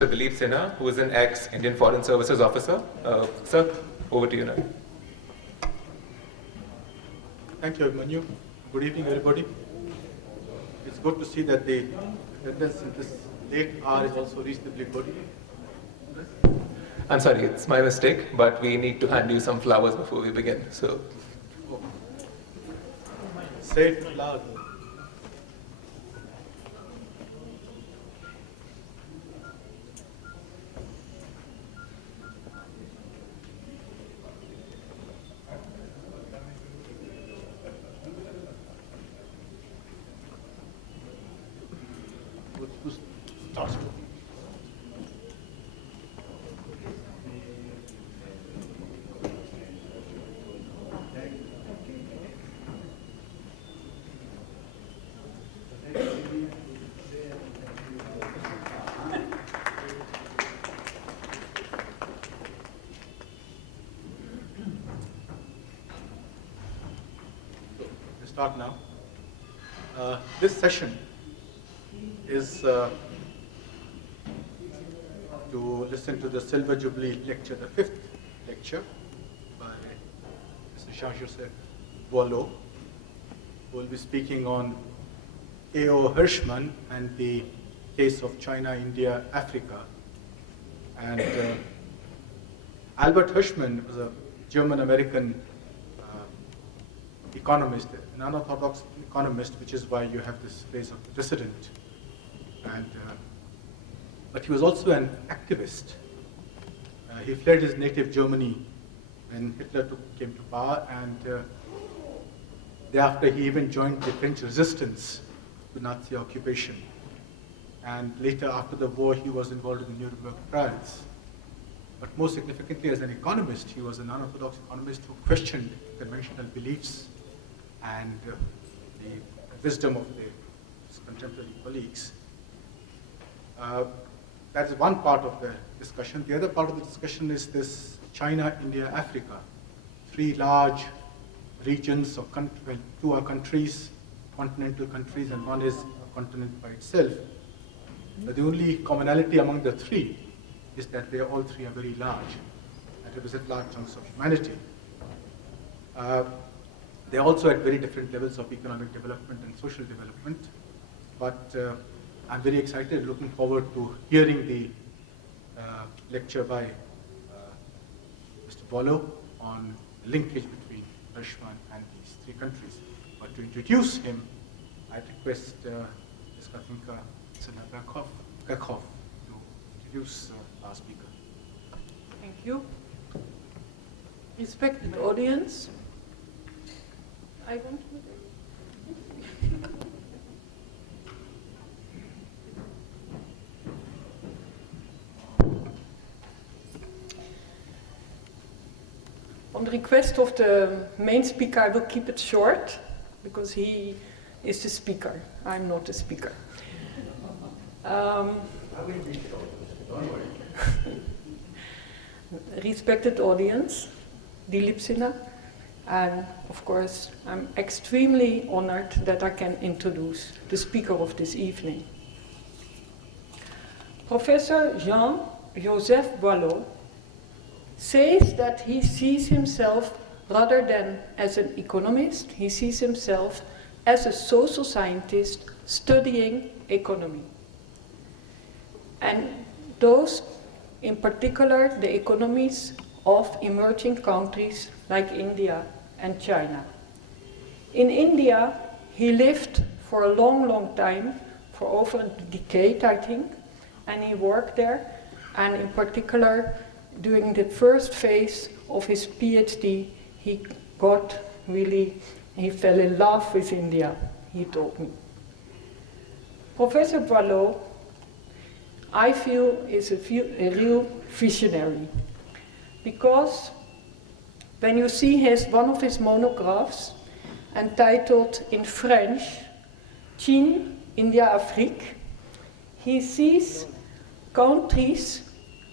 Dilip Sinha, who is an ex-Indian Foreign Services officer. Sir, over to you now. Thank you, Abhimanyu. Good evening, everybody. It's good to see that the attendance in this late hour is also reasonably good. I'm sorry, it's my mistake, but we need to hand you some flowers before we begin. So, say it loud. Start now. This session is to listen to the Silver Jubilee lecture, the 5th lecture by Mr. Jean-Joseph Boillot, who will be speaking on A.O. Hirschman and the case of China, India, Africa. And Albert Hirschman was a German-American economist, an unorthodox economist, which is why you have this phrase of dissident. And, but he was also an activist. He fled his native Germany when Hitler came to power, and thereafter he even joined the French resistance to Nazi occupation. And later, after the war, he was involved in the Nuremberg trials. But most significantly, as an economist, he was an unorthodox economist who questioned conventional beliefs and the wisdom of his contemporary colleagues. That's one part of the discussion. The other part of the discussion is this China, India, Africa. Three large regions of well, two are countries, continental countries, and one is a continent by itself. But the only commonality among the three is that all three are very large and represent large chunks of humanity. They're also at very different levels of economic development and social development. But I'm very excited, looking forward to hearing the lecture by Mr. Boillot on the linkage between Hirschman and these three countries. But to introduce him, I request Ms. Kathinka Sinha-Kerkhoff to introduce our speaker. Thank you. Respected audience, I want to. On the request of the main speaker, I will keep it short because he is the speaker. I'm not the speaker. Respected audience, Dilip Sinha. And of course, I'm extremely honored that I can introduce the speaker of this evening. Professor Jean-Joseph Boillot says that he sees himself, rather than as an economist, he sees himself as a social scientist studying economy. And those, in particular, the economies of emerging countries like India and China. In India, he lived for a long, long time, for over a decade, I think, and he worked there, and in particular, during the first phase of his PhD, he fell in love with India, he told me. Professor Boillot, I feel, is a real visionary, because when you see one of his monographs, entitled in French, Chine, India, Afrique, he sees countries,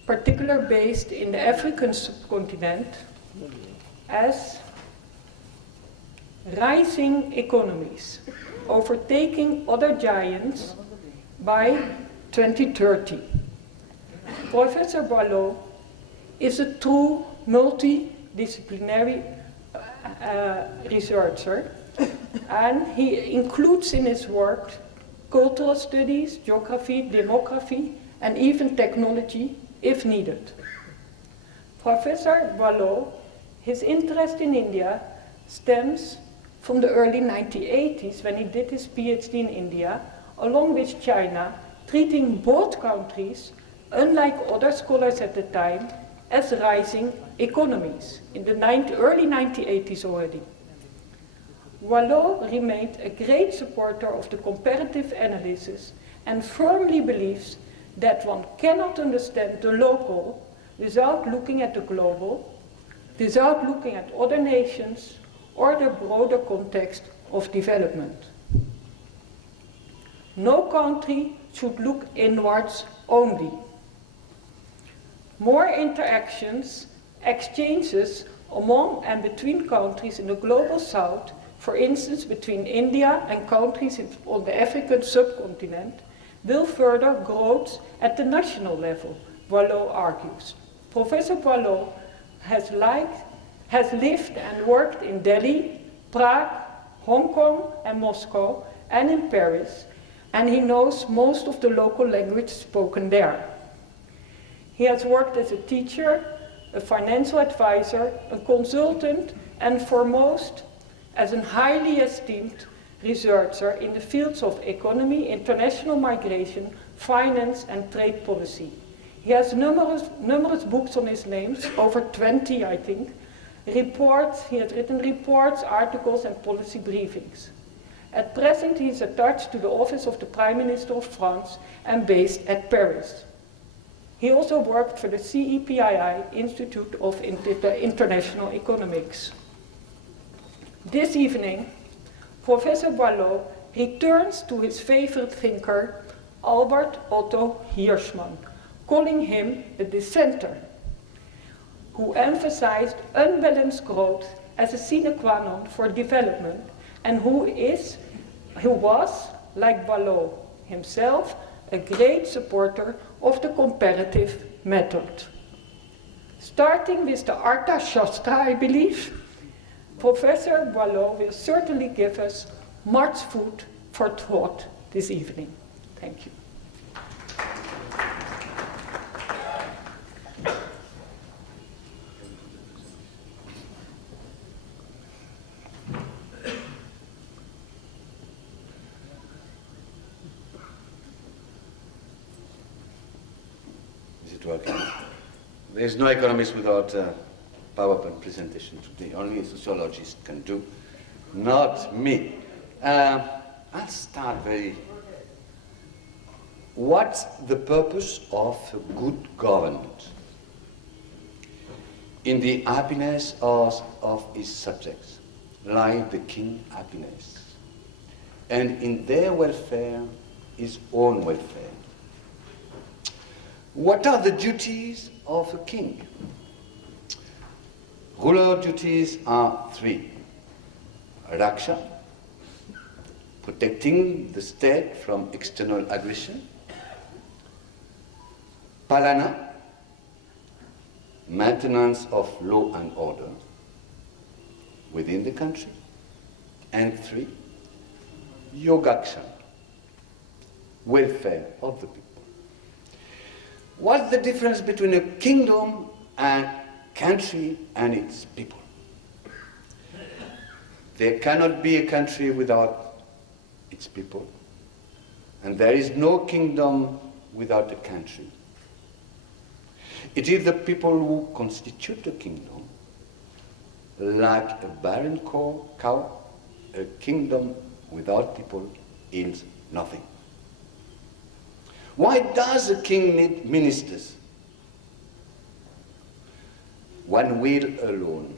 particularly based in the African subcontinent, as rising economies, overtaking other giants by 2030. Professor Boillot is a true multidisciplinary researcher, and he includes in his work cultural studies, geography, demography, and even technology if needed. Professor Boillot, his interest in India stems from the early 1980s when he did his PhD in India, along with China, treating both countries, unlike other scholars at the time, as rising economies in the early 1980s already. Boillot remained a great supporter of the comparative analysis and firmly believes that one cannot understand the local without looking at the global, without looking at other nations or the broader context of development. No country should look inwards only. More interactions, exchanges among and between countries in the global south, for instance between India and countries on the African subcontinent, will further growth at the national level, Boillot argues. Professor Boillot has lived and worked in Delhi, Prague, Hong Kong and Moscow, and in Paris, and he knows most of the local language spoken there. He has worked as a teacher, a financial advisor, a consultant, and foremost, as a highly esteemed researcher in the fields of economy, international migration, finance, and trade policy. He has numerous books on his name, over 20, I think. Reports, he has written reports, articles, and policy briefings. At present, he is attached to the office of the Prime Minister of France and based at Paris. He also worked for the CEPII, Institute of International Economics. This evening, Professor Boillot returns to his favorite thinker, Albert Otto Hirschman, calling him a dissenter, who emphasized unbalanced growth as a sine qua non for development, and who was, like Boillot himself, a great supporter of the comparative method. Starting with the Artha Shastra, I believe, Professor Boillot will certainly give us much food for thought this evening. Thank you. Is it working? There is no economist without PowerPoint presentation today. Only a sociologist can do, not me. I'll start very... What's the purpose of a good government? In the happiness of his subjects, like the king happiness, and in their welfare, his own welfare. What are the duties of a king? Ruler duties are three. Raksha, protecting the state from external aggression. Palana, maintenance of law and order within the country. And three, Yogaksha, welfare of the people. What's the difference between a kingdom and country and its people? There cannot be a country without its people, and there is no kingdom without a country. It is the people who constitute the kingdom. Like a barren cow, a kingdom without people yields nothing. Why does a king need ministers? One wheel alone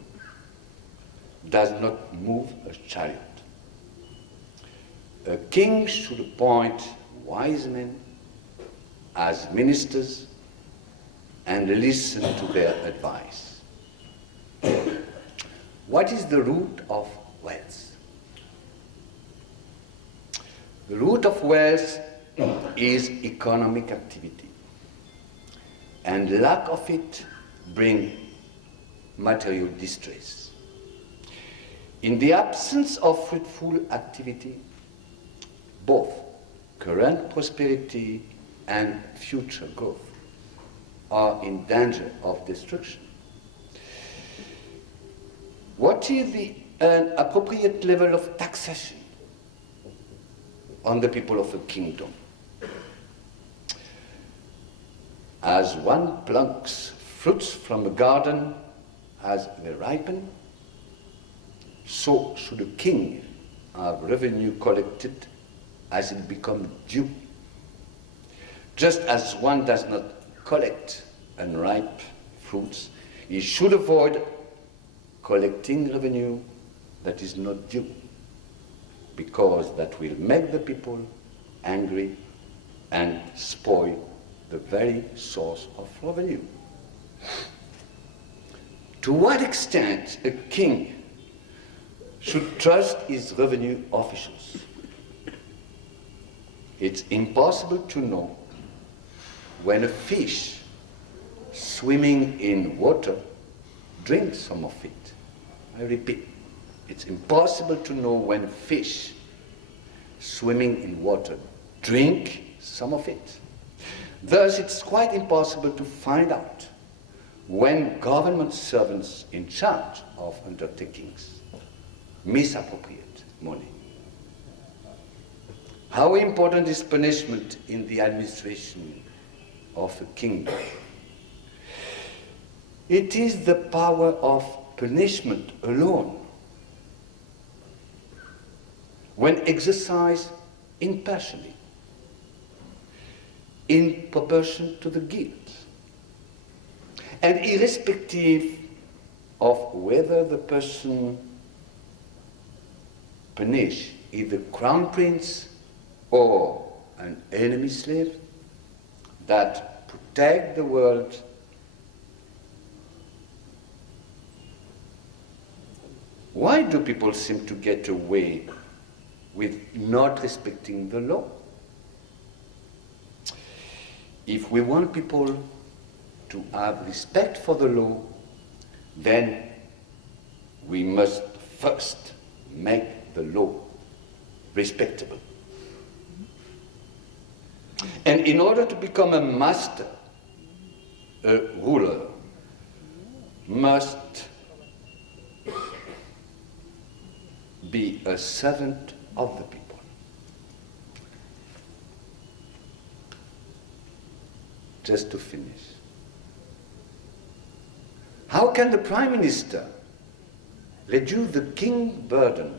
does not move a chariot. A king should appoint wise men as ministers and listen to their advice. What is the root of wealth? The root of wealth is economic activity. and lack of it bring material distress. In the absence of fruitful activity, both current prosperity and future growth are in danger of destruction. What is an appropriate level of taxation on the people of a kingdom? As one plucks fruits from a garden as they ripen, so should a king have revenue collected as it becomes due. Just as one does not collect unripe fruits, he should avoid collecting revenue that is not due, because that will make the people angry and spoil the very source of revenue. To what extent a king should trust his revenue officials? It's impossible to know when a fish swimming in water drinks some of it. I repeat, it's impossible to know when a fish swimming in water drink some of it. Thus, it's quite impossible to find out when government servants in charge of undertakings misappropriate money. How important is punishment in the administration of a kingdom? It is the power of punishment alone, when exercised impartially, in proportion to the guilt, and irrespective of whether the person punished is the crown prince or an enemy slave, that protect the world Why do people seem to get away with not respecting the law? If we want people to have respect for the law, then we must first make the law respectable. And in order to become a master, a ruler must be a servant of the people. Just to finish. How can the Prime Minister reduce the king burden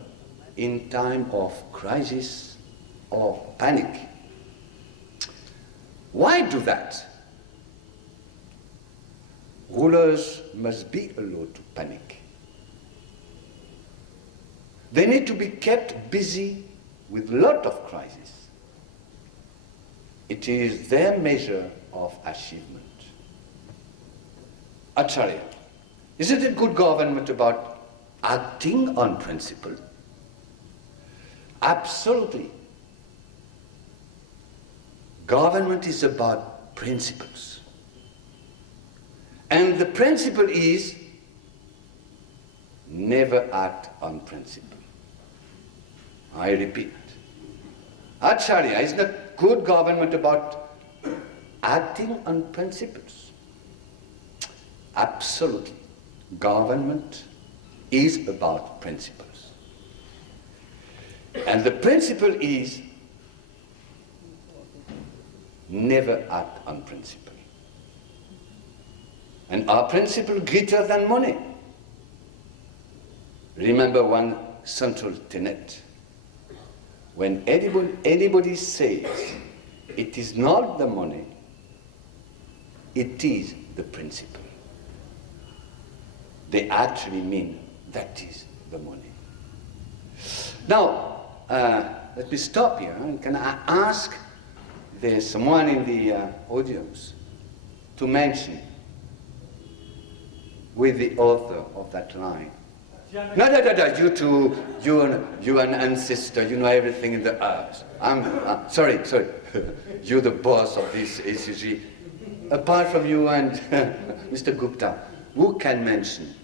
in time of crisis or panic? Why do that? Rulers must be allowed to panic. They need to be kept busy with a lot of crises. It is their measure of achievement. Acharya, isn't it good government about acting on principle? Absolutely. Government is about principles. And the principle is never act on principle. I repeat. Acharya, is not good government about acting on principles? Absolutely. Government is about principles. And the principle is never act on principle. And our principle greater than money. Remember one central tenet. When anybody says it is not the money, it is the principle, they actually mean that is the money. Now, let me stop here. Can I ask there's someone in the audience to mention with the author of that line? No, you two, you're an ancestor, you know everything in the earth. Sorry, you're the boss of this ACG. apart from you and Mr. Gupta, who can mention?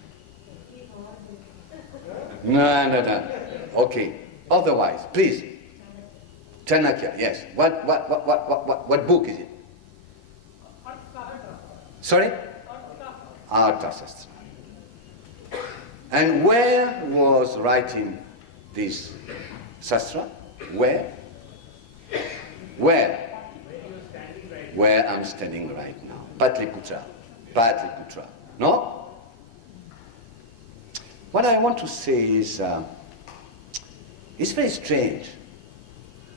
No. Okay. Otherwise, please. Chanakya, yes. What book is it? Sorry? Arthashastra. And where was writing this Shastra? Where? Where? Where I'm standing right now. Patliputra. No? What I want to say is, it's very strange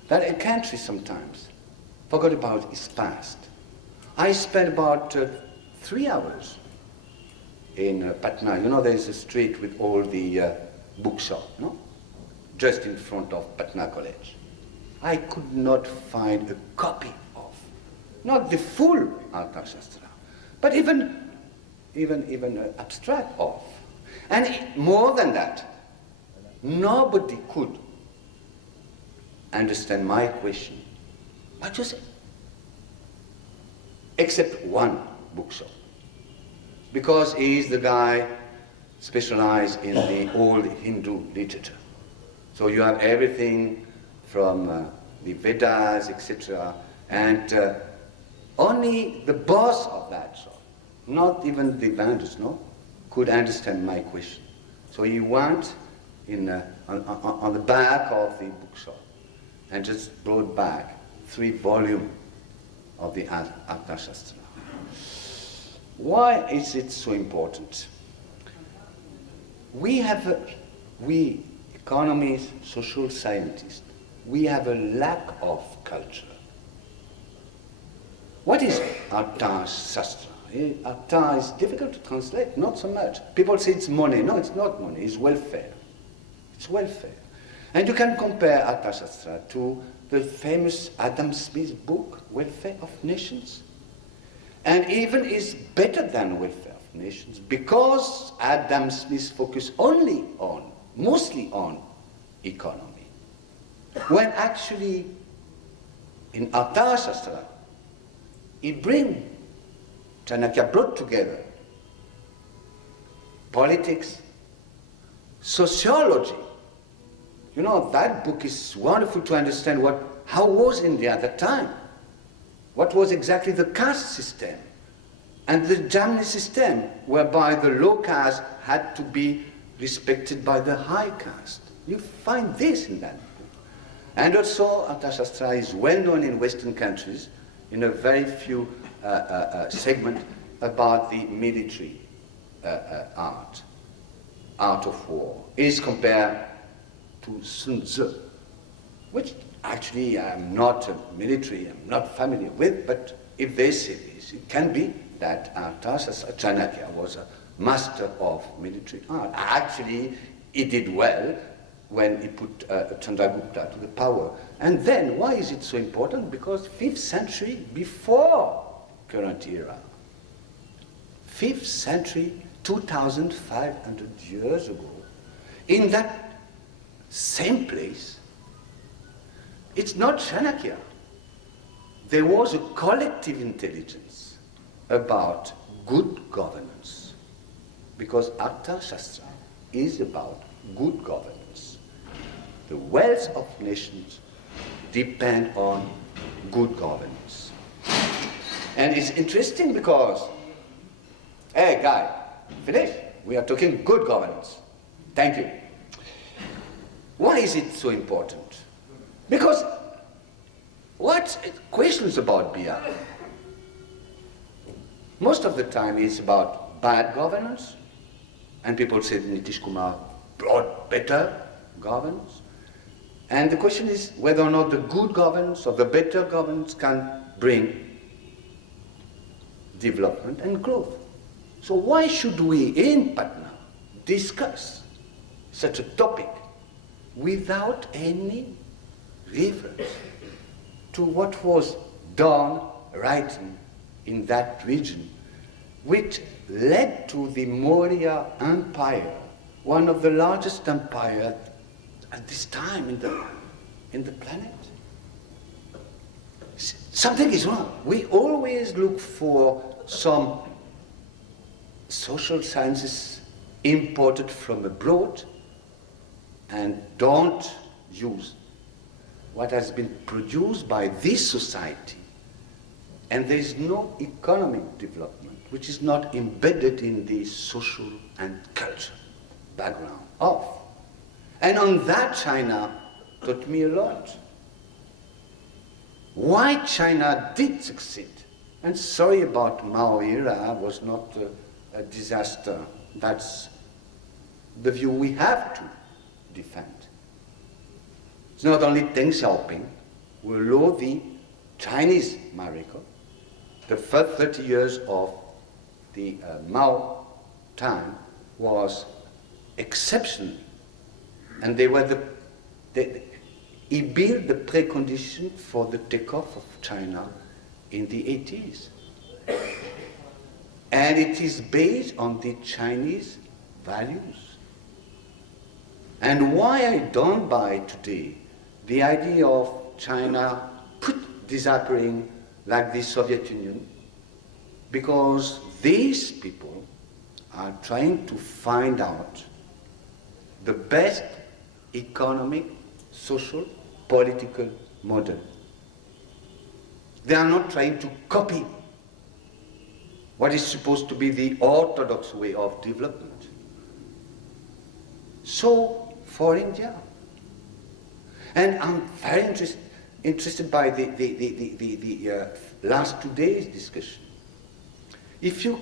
that a country sometimes forgot about its past. I spent about 3 hours in Patna. You know, there's a street with all the bookshop, no? Just in front of Patna College. I could not find a copy of, not the full Arthashastra, but even an abstract of. And more than that, nobody could understand my question, but just except one bookshop, because he is the guy specialized in the old Hindu literature. So you have everything from the Vedas, etc., and only the boss of that shop, not even the vendors, no, could understand my question. So he went on the back of the bookshop and just brought back 3 volumes of the Arthashastra. Why is it so important? We economists, social scientists, we have a lack of culture. What is Arthashastra? Artha is difficult to translate, not so much. People say it's money. No, it's not money, it's welfare. It's welfare. And you can compare Arthashastra to the famous Adam Smith book, Welfare of Nations. And even is better than Welfare of Nations because Adam Smith focused mostly on economy. When actually in Arthashastra, Chanakya brought together politics, sociology. You know, that book is wonderful to understand how was India at that time. What was exactly the caste system and the Jamni system, whereby the low caste had to be respected by the high caste. You find this in that book. And also, Arthashastra is well known in Western countries in a very few segment about the military art of war. It is compared to Sun Tzu, which actually I'm not military, I'm not familiar with, but if they say this, it can be that Chanakya was a master of military art. Actually, he did well when he put Chandragupta to the power. And then, why is it so important? Because 5th century before current era, 5th century, 2,500 years ago, in that same place, it's not Chanakya. There was a collective intelligence about good governance, because Arthashastra is about good governance. The wealth of nations depend on good governance. And it's interesting because, hey guy, finish. We are talking good governance. Thank you. Why is it so important? Because what questions about BR? Most of the time it's about bad governance, and people say Nitish Kumar brought better governance. And the question is whether or not the good governance or the better governance can bring development and growth. So why should we in Patna discuss such a topic without any reference to what was done, written in that region, which led to the Maurya Empire, one of the largest empires at this time in the planet? something is wrong. We always look for some social sciences imported from abroad and don't use what has been produced by this society. And there is no economic development which is not embedded in the social and cultural background of. And on that, China taught me a lot. Why China did succeed, and sorry about Maurya, was not a disaster. That's the view we have to defend. It's not only Deng Xiaoping who allowed the Chinese miracle. The first 30 years of the Mao time was exceptional, and they were he built the precondition for the takeoff of China in the 80s. And it is based on the Chinese values. And why I don't buy today the idea of China disappearing like the Soviet Union, because these people are trying to find out the best economic, social, political model. They are not trying to copy what is supposed to be the orthodox way of development. So, for India, and I'm very interested by the last 2 days' discussion. If you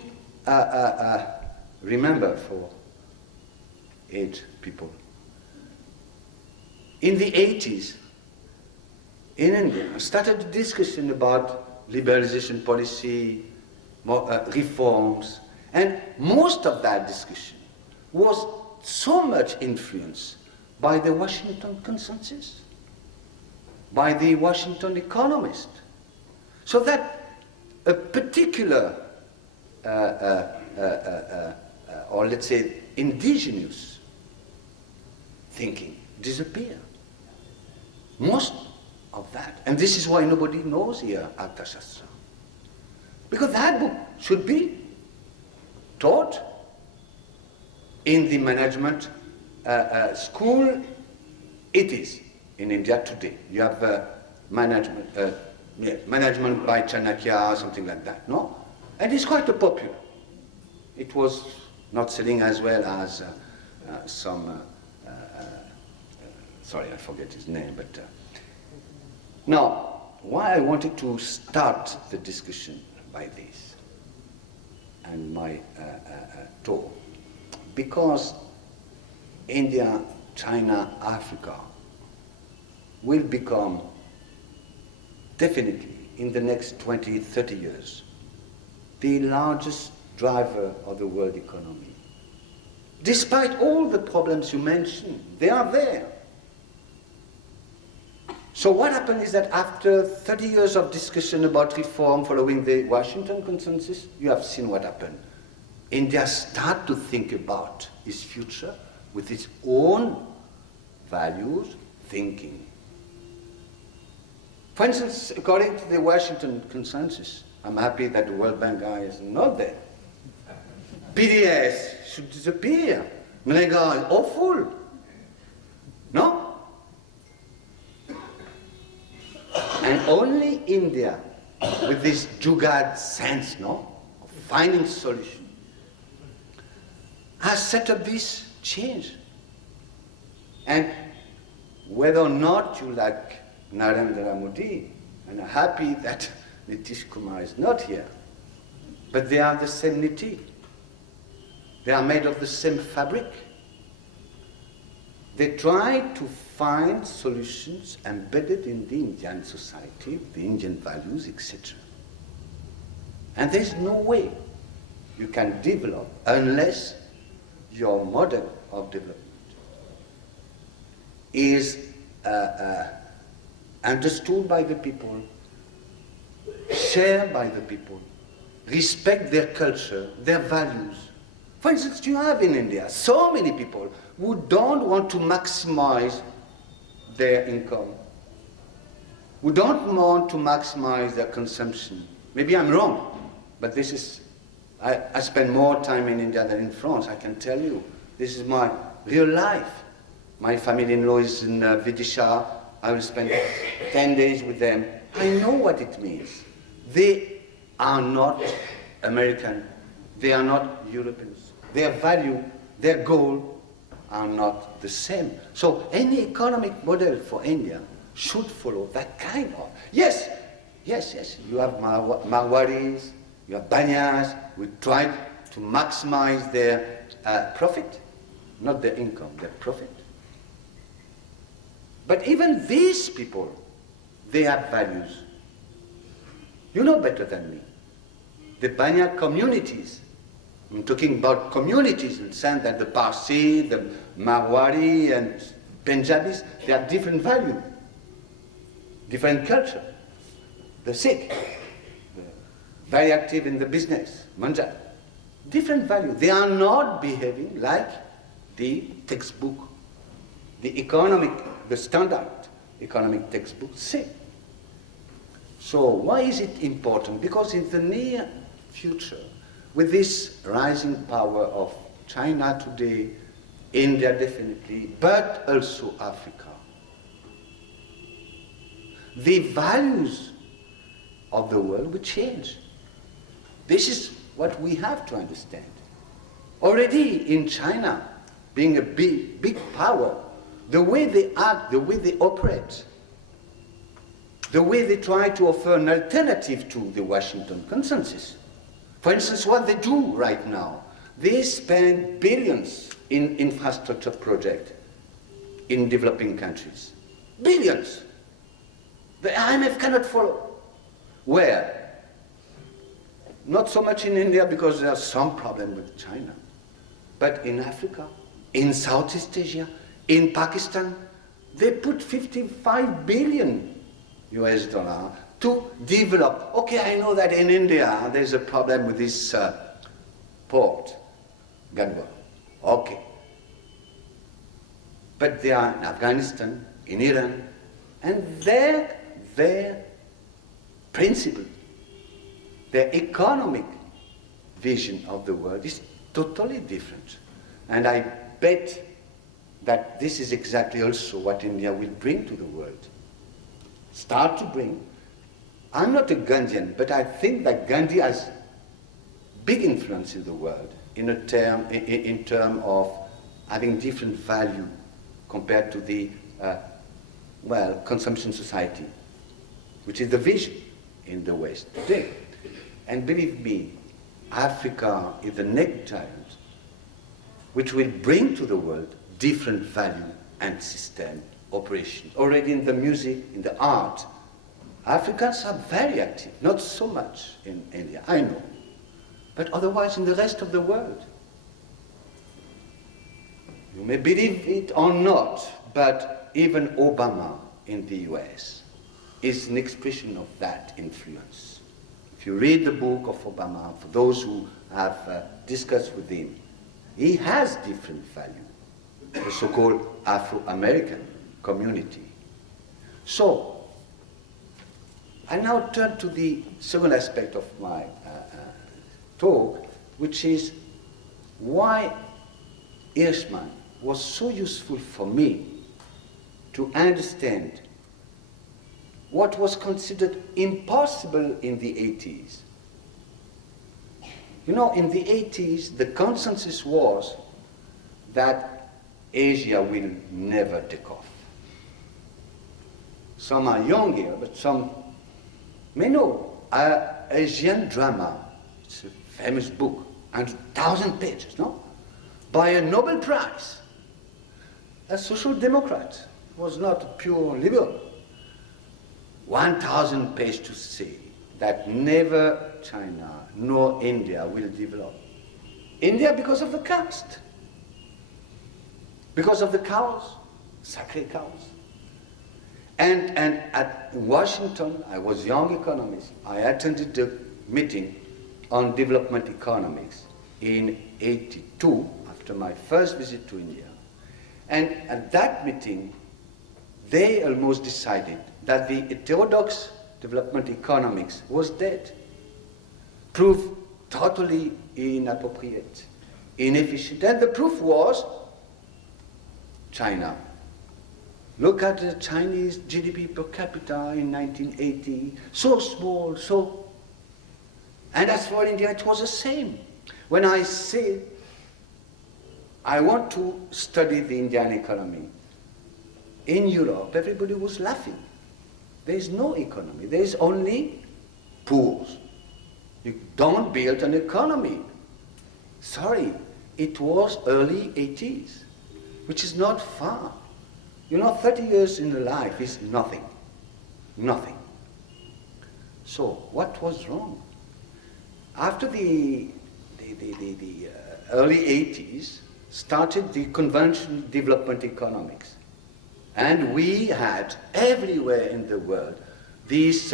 remember, for age people, in the 80s, in India, started a discussion about liberalization policy, reforms, and most of that discussion was so much influenced by the Washington Consensus, by the Washington Economist, so that a particular, or let's say indigenous thinking disappeared. Most of that, and this is why nobody knows here Arthashastra, because that book should be taught in the management school. It is in India today. You have management by Chanakya or something like that, no? And it's quite popular. It was not selling as well as some, sorry, I forget his name, but now, why I wanted to start the discussion by this and my talk, because India, China, Africa will become definitely in the next 20, 30 years the largest driver of the world economy. Despite all the problems you mentioned, they are there. So what happened is that after 30 years of discussion about reform following the Washington Consensus, you have seen what happened. India started to think about its future with its own values, thinking. For instance, according to the Washington Consensus, I'm happy that the World Bank guy is not there. PDS should disappear. Mnega is awful. No? And only India, with this Jugad sense, no, of finding solution, has set up this change. And whether or not you like Narendra Modi, and I'm happy that Nitish Kumar is not here, but they are the same Niti. They are made of the same fabric. They try to find solutions embedded in the Indian society, the Indian values, etc. And there's no way you can develop unless your model of development is understood by the people, shared by the people, respect their culture, their values. For instance, you have in India so many people who don't want to maximize their income, who don't want to maximize their consumption. Maybe I'm wrong, but this is, I spend more time in India than in France, I can tell you. This is my real life. My family-in-law is in Vidisha. I will spend 10 days with them. I know what it means. They are not American. They are not Europeans. Their value, their goal are not the same. So any economic model for India should follow that kind of. Yes, you have Marwaris, you have Banyas, we try to maximize their profit, not their income, their profit. But even these people, they have values. You know better than me. The Banya communities, I'm talking about communities in the sense that the Parsi, the Marwari and Punjabis, they have different value, different culture. The Sikh, very active in the business, Manjab, different value. They are not behaving like the textbook, the standard economic textbook say. So why is it important? Because in the near future, with this rising power of China today, India definitely, but also Africa, the values of the world will change. This is what we have to understand. Already in China, being a big power, the way they act, the way they operate, the way they try to offer an alternative to the Washington consensus. For instance, what they do right now, they spend billions in infrastructure projects in developing countries. Billions. The IMF cannot follow. Where? Not so much in India because there's some problem with China, but in Africa, in Southeast Asia, in Pakistan, they put 55 billion US dollar to develop. Okay, I know that in India there's a problem with this port, Gadwa. Okay. But they are in Afghanistan, in Iran, and their principle, their economic vision of the world is totally different. And I bet that this is exactly also what India will bring to the world. Start to bring. I'm not a Gandhian, but I think that Gandhi has big influence in the world in terms of having different value compared to the consumption society, which is the vision in the West today. And believe me, Africa is the next giant which will bring to the world different value and system operation. Already in the music, in the art, Africans are very active, not so much in India, I know, but otherwise in the rest of the world. You may believe it or not, but even Obama in the US is an expression of that influence. If you read the book of Obama, for those who have discussed with him, he has different value, the so-called Afro-American community. So, I now turn to the second aspect of my talk, which is why Hirschman was so useful for me to understand what was considered impossible in the 80s. You know, in the 80s, the consensus was that Asia will never take off. Some are young here, but some may know. Asian Drama, it's a famous book, 1,000 pages, no? By a Nobel Prize. A social democrat, was not a pure liberal. 1,000 pages to say that never China nor India will develop. India because of the caste, because of the cows, sacred cows. And at Washington, I was a young economist. I attended the meeting on development economics in '82, after my first visit to India. And at that meeting, they almost decided that the heterodox development economics was dead, proved totally inappropriate, inefficient. And the proof was China. Look at the Chinese GDP per capita in 1980, so small, so. And as for India, it was the same. When I say I want to study the Indian economy, in Europe, everybody was laughing. There is no economy, there is only pools. You don't build an economy. Sorry, it was early 80s, which is not far. You know, 30 years in the life is nothing. Nothing. So, what was wrong? After the early 80s, started the conventional development economics. And we had everywhere in the world this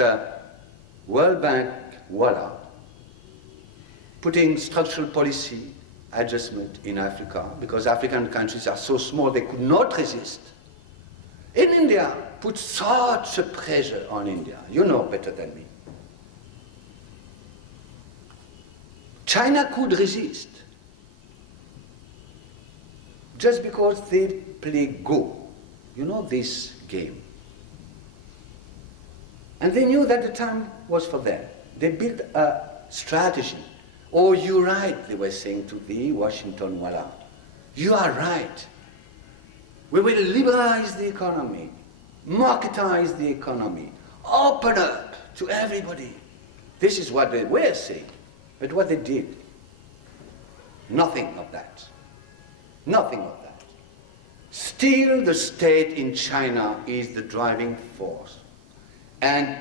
World Bank voila, putting structural policy adjustment in Africa, because African countries are so small they could not resist. In India, put such a pressure on India. You know better than me. China could resist just because they play Go. You know this game. And they knew that the time was for them. They built a strategy. Oh, you're right, they were saying to the Washington voila. You are right. We will liberalize the economy, marketize the economy, open up to everybody. This is what they were saying. But what they did, nothing of that. Nothing of that. Still the state in China is the driving force. And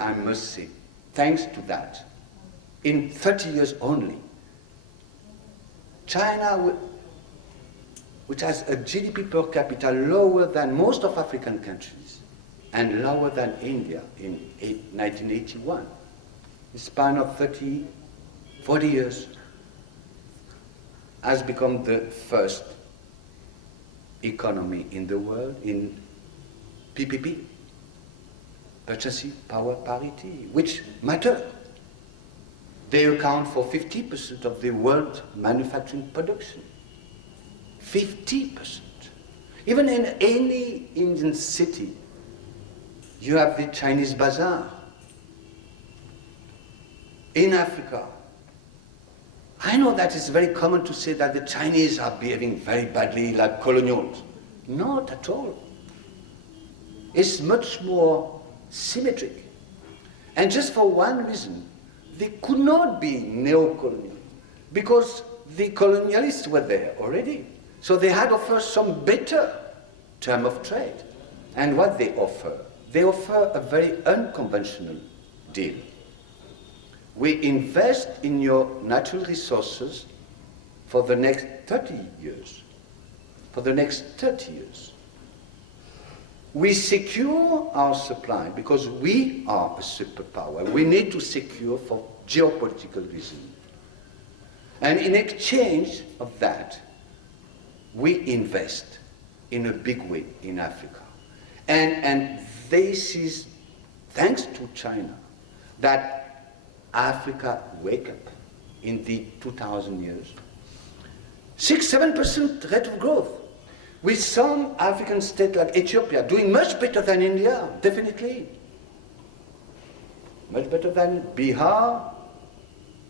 I must say, thanks to that, in 30 years only, China, which has a GDP per capita lower than most of African countries and lower than India in 1981, in the span of 30, 40 years, has become the first economy in the world in PPP, purchasing power parity, which matter. They account for 50% of the world manufacturing production. 50%. Even in any Indian city, you have the Chinese bazaar. In Africa, I know that it's very common to say that the Chinese are behaving very badly like colonials. Not at all. It's much more symmetric. And just for one reason, they could not be neo-colonial because the colonialists were there already. So they had offered some better term of trade. And what they offer a very unconventional deal. We invest in your natural resources for the next 30 years. For the next 30 years. We secure our supply because we are a superpower. We need to secure for geopolitical reasons. And in exchange of that, we invest in a big way in Africa. And this is thanks to China that Africa wake up in the 2000 years. 6-7% rate of growth. With some African states like Ethiopia doing much better than India, definitely. Much better than Bihar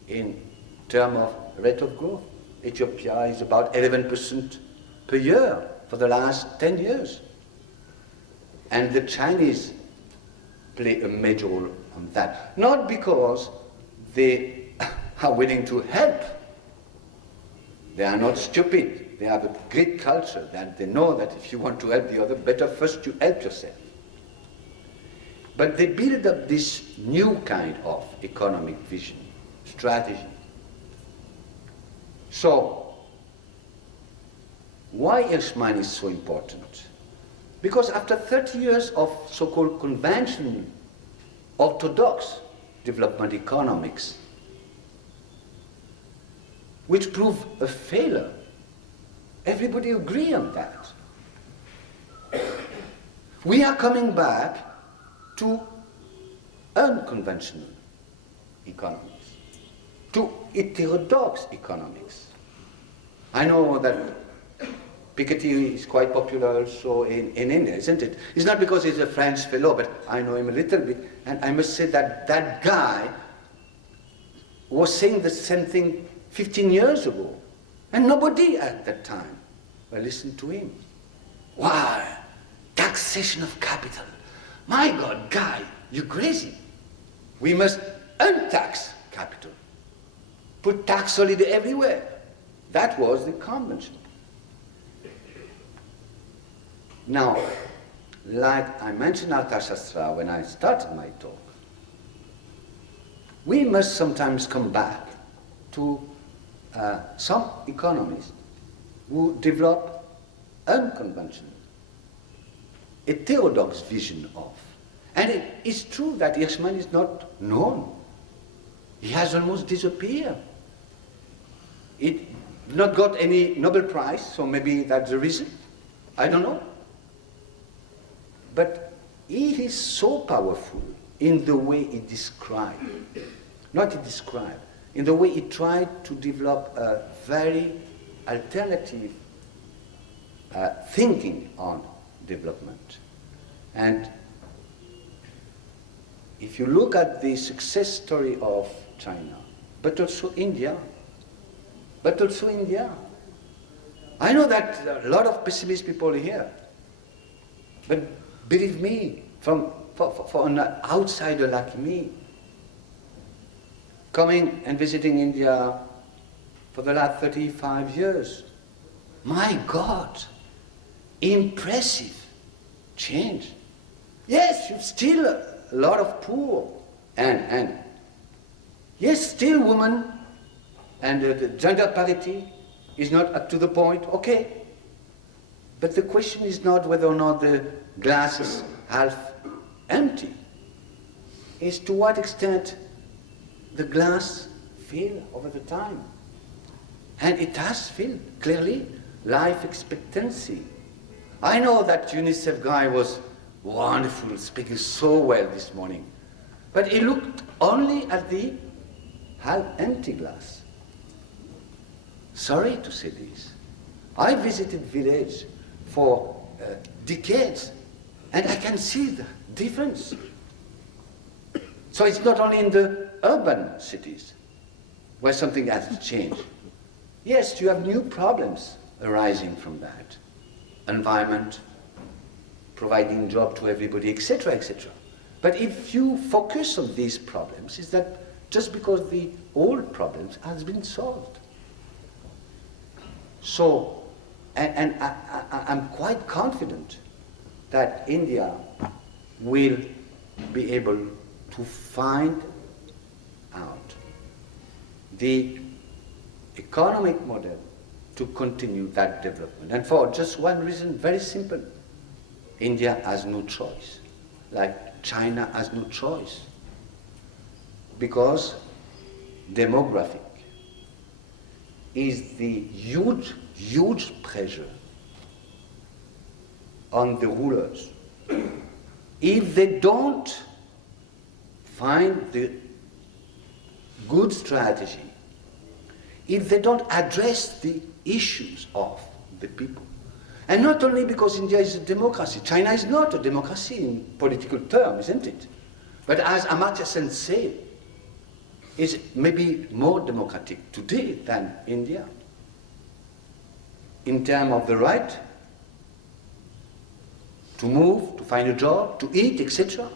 in terms of rate of growth. Ethiopia is about 11% per year for the last 10 years. And the Chinese play a major role on that. Not because they are willing to help. They are not stupid. They have a great culture that they know that if you want to help the other, better first you help yourself. But they build up this new kind of economic vision, strategy. So, why Hirschman is so important? Because after 30 years of so-called conventional, orthodox development economics, which proved a failure, everybody agree on that. We are coming back to unconventional economics, to heterodox economics. I know that Piketty is quite popular also in India, isn't it? It's not because he's a French fellow, but I know him a little bit, and I must say that that guy was saying the same thing 15 years ago, and nobody at that time listened to him. Why? Taxation of capital. My God, guy, you're crazy. We must untax capital. Put tax holiday everywhere. That was the convention. Now, like I mentioned Arthashastra when I started my talk, we must sometimes come back to some economists who develop unconventional, heterodox vision of. And it is true that Hirschman is not known. He has almost disappeared. It not got any Nobel Prize, so maybe that's the reason. I don't know. But he is so powerful in the way he described, not he described, in the way he tried to develop a very alternative thinking on development. And if you look at the success story of China, but also India, I know that a lot of pessimist people here, but believe me, for an outsider like me, coming and visiting India for the last 35 years, my God, impressive change. Yes, you've still a lot of poor, and yes, still women, and the gender parity is not up to the point, okay. But the question is not whether or not the glass is half empty. It's to what extent the glass filled over the time. And it has filled, clearly, life expectancy. I know that UNICEF guy was wonderful, speaking so well this morning. But he looked only at the half empty glass. Sorry to say this. I visited village for decades, and I can see the difference. So it's not only in the urban cities where something has changed. Yes, you have new problems arising from that. Environment, providing job to everybody, etc., etc. But if you focus on these problems, is that just because the old problems has been solved. So, and I'm quite confident that India will be able to find out the economic model to continue that development. And for just one reason, very simple. India has no choice, like China has no choice. Because demographic is the huge, huge pressure on the rulers. If they don't find the good strategy, if they don't address the issues of the people, and not only because India is a democracy, China is not a democracy in political terms, isn't it? But as Amartya Sen said, is maybe more democratic today than India in terms of the right to move, to find a job, to eat, etc.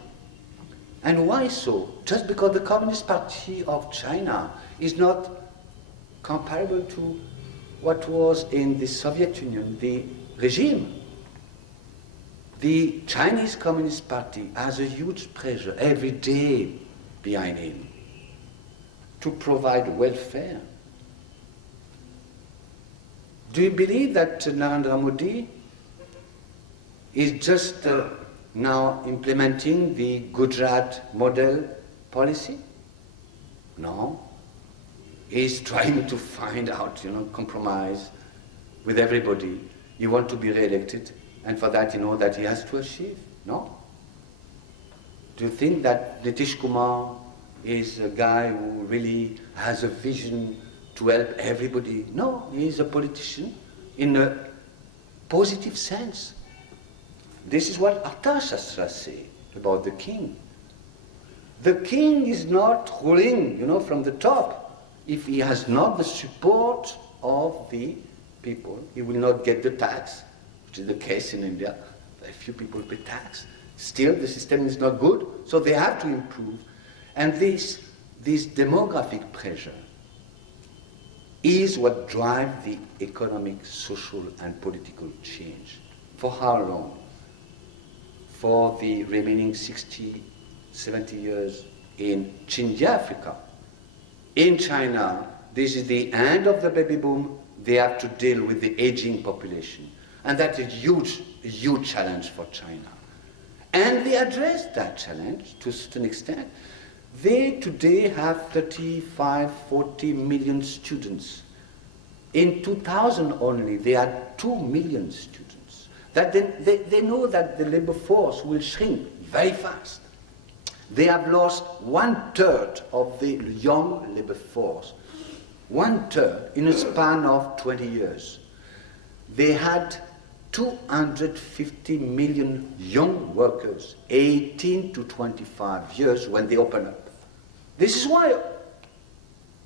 And why so? Just because the Communist Party of China is not comparable to what was in the Soviet Union, the regime. The Chinese Communist Party has a huge pressure every day behind him to provide welfare. Do you believe that Narendra Modi is just now implementing the Gujarat model policy? No. He's trying to find out, compromise with everybody. You want to be re-elected, and for that, that he has to achieve. No? Do you think that Nitish Kumar is a guy who really has a vision to help everybody? No, he is a politician in a positive sense. This is what Arthashastra say about the king. The king is not ruling, from the top. If he has not the support of the people, he will not get the tax, which is the case in India. Very few people pay tax. Still, the system is not good, so they have to improve. And this demographic pressure is what drives the economic, social, and political change. For how long? For the remaining 60, 70 years in Chindia, Africa. In China, this is the end of the baby boom. They have to deal with the aging population. And that's a huge challenge for China. And they address that challenge to a certain extent. They today have 35, 40 million students. In 2000 only, they had 2 million students. That they know that the labor force will shrink very fast. They have lost 1/3 of the young labor force, 1/3 in a span of 20 years. They had 250 million young workers, 18 to 25 years when they opened up. This is why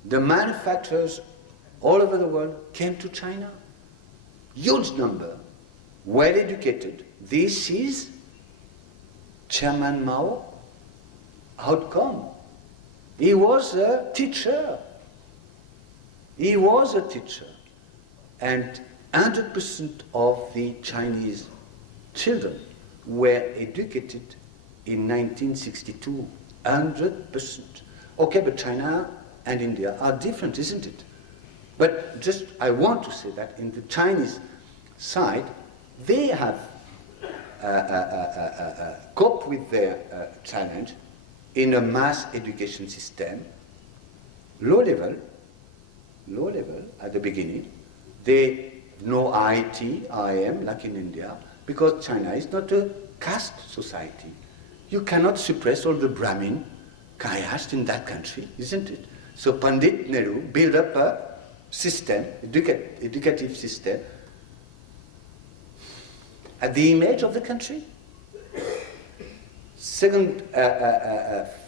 the manufacturers all over the world came to China. Huge number, well educated. This is Chairman Mao outcome. He was a teacher. He was a teacher. And 100% of the Chinese children were educated in 1962. 100%. Okay, but China and India are different, isn't it? But just, I want to say that in the Chinese side, they have coped with their challenge in a mass education system, low level at the beginning. They know IT, IM, like in India, because China is not a caste society. You cannot suppress all the Brahmin, caste in that country, isn't it? So Pandit Nehru built up a system, educative system, at the image of the country. Second,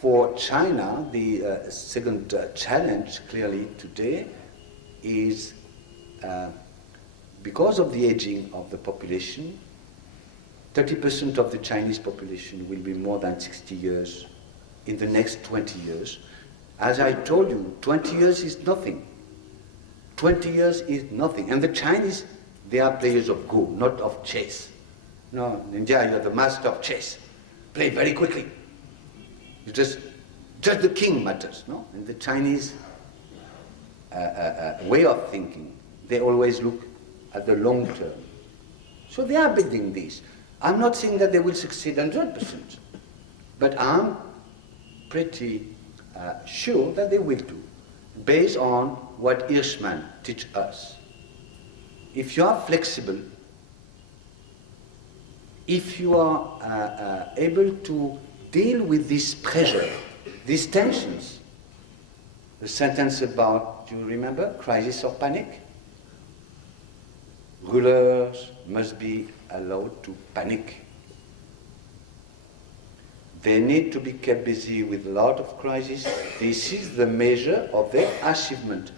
for China, the second challenge clearly today is because of the aging of the population, 30% of the Chinese population will be more than 60 years in the next 20 years. As I told you, 20 years is nothing. 20 years is nothing. And the Chinese, they are players of Go, not of chess. No, in India, you are the master of chess. Play very quickly. You just the king matters, no? In the Chinese way of thinking, they always look at the long term. So they are building this. I'm not saying that they will succeed 100%, but I'm pretty sure that they will do, based on what Hirschman teach us. If you are flexible, if you are able to deal with this pressure, these tensions, the sentence about, do you remember, crisis or panic? Rulers must be allowed to panic. They need to be kept busy with a lot of crises. This is the measure of their achievement.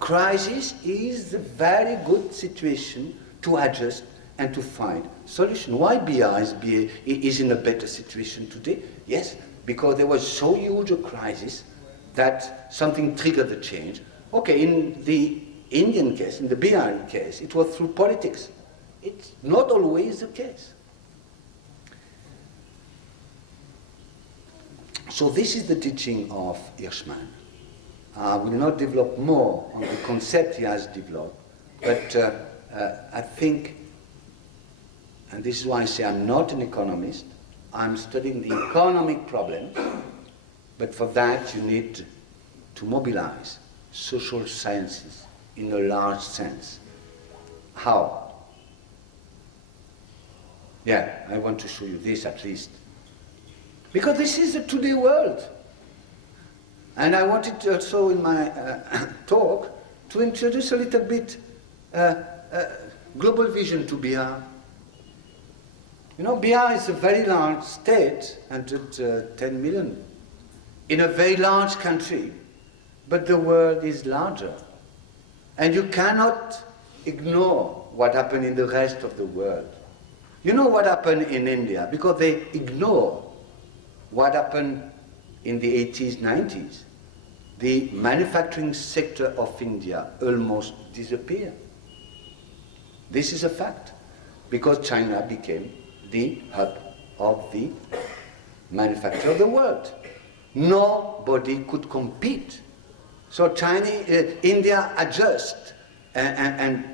Crisis is a very good situation to adjust and to find solution. Why BI is in a better situation today? Yes, because there was so huge a crisis that something triggered the change. Okay, in the Indian case, in the BI case, it was through politics. It's not always the case. So this is the teaching of Hirschman. I will not develop more on the concept he has developed, but I think, and this is why I say I'm not an economist, I'm studying the economic problems, but for that you need to mobilize social sciences in a large sense. How? Yeah, I want to show you this at least. Because this is the today world. And I wanted to also in my talk to introduce a little bit global vision to BR. You know, BR is a very large state, 110 million, in a very large country, but the world is larger. And you cannot ignore what happened in the rest of the world. You know what happened in India, because they ignore what happened in the 80s, 90s. The manufacturing sector of India almost disappeared. This is a fact, because China became the hub of the manufacture of the world. Nobody could compete. So India adjusted, and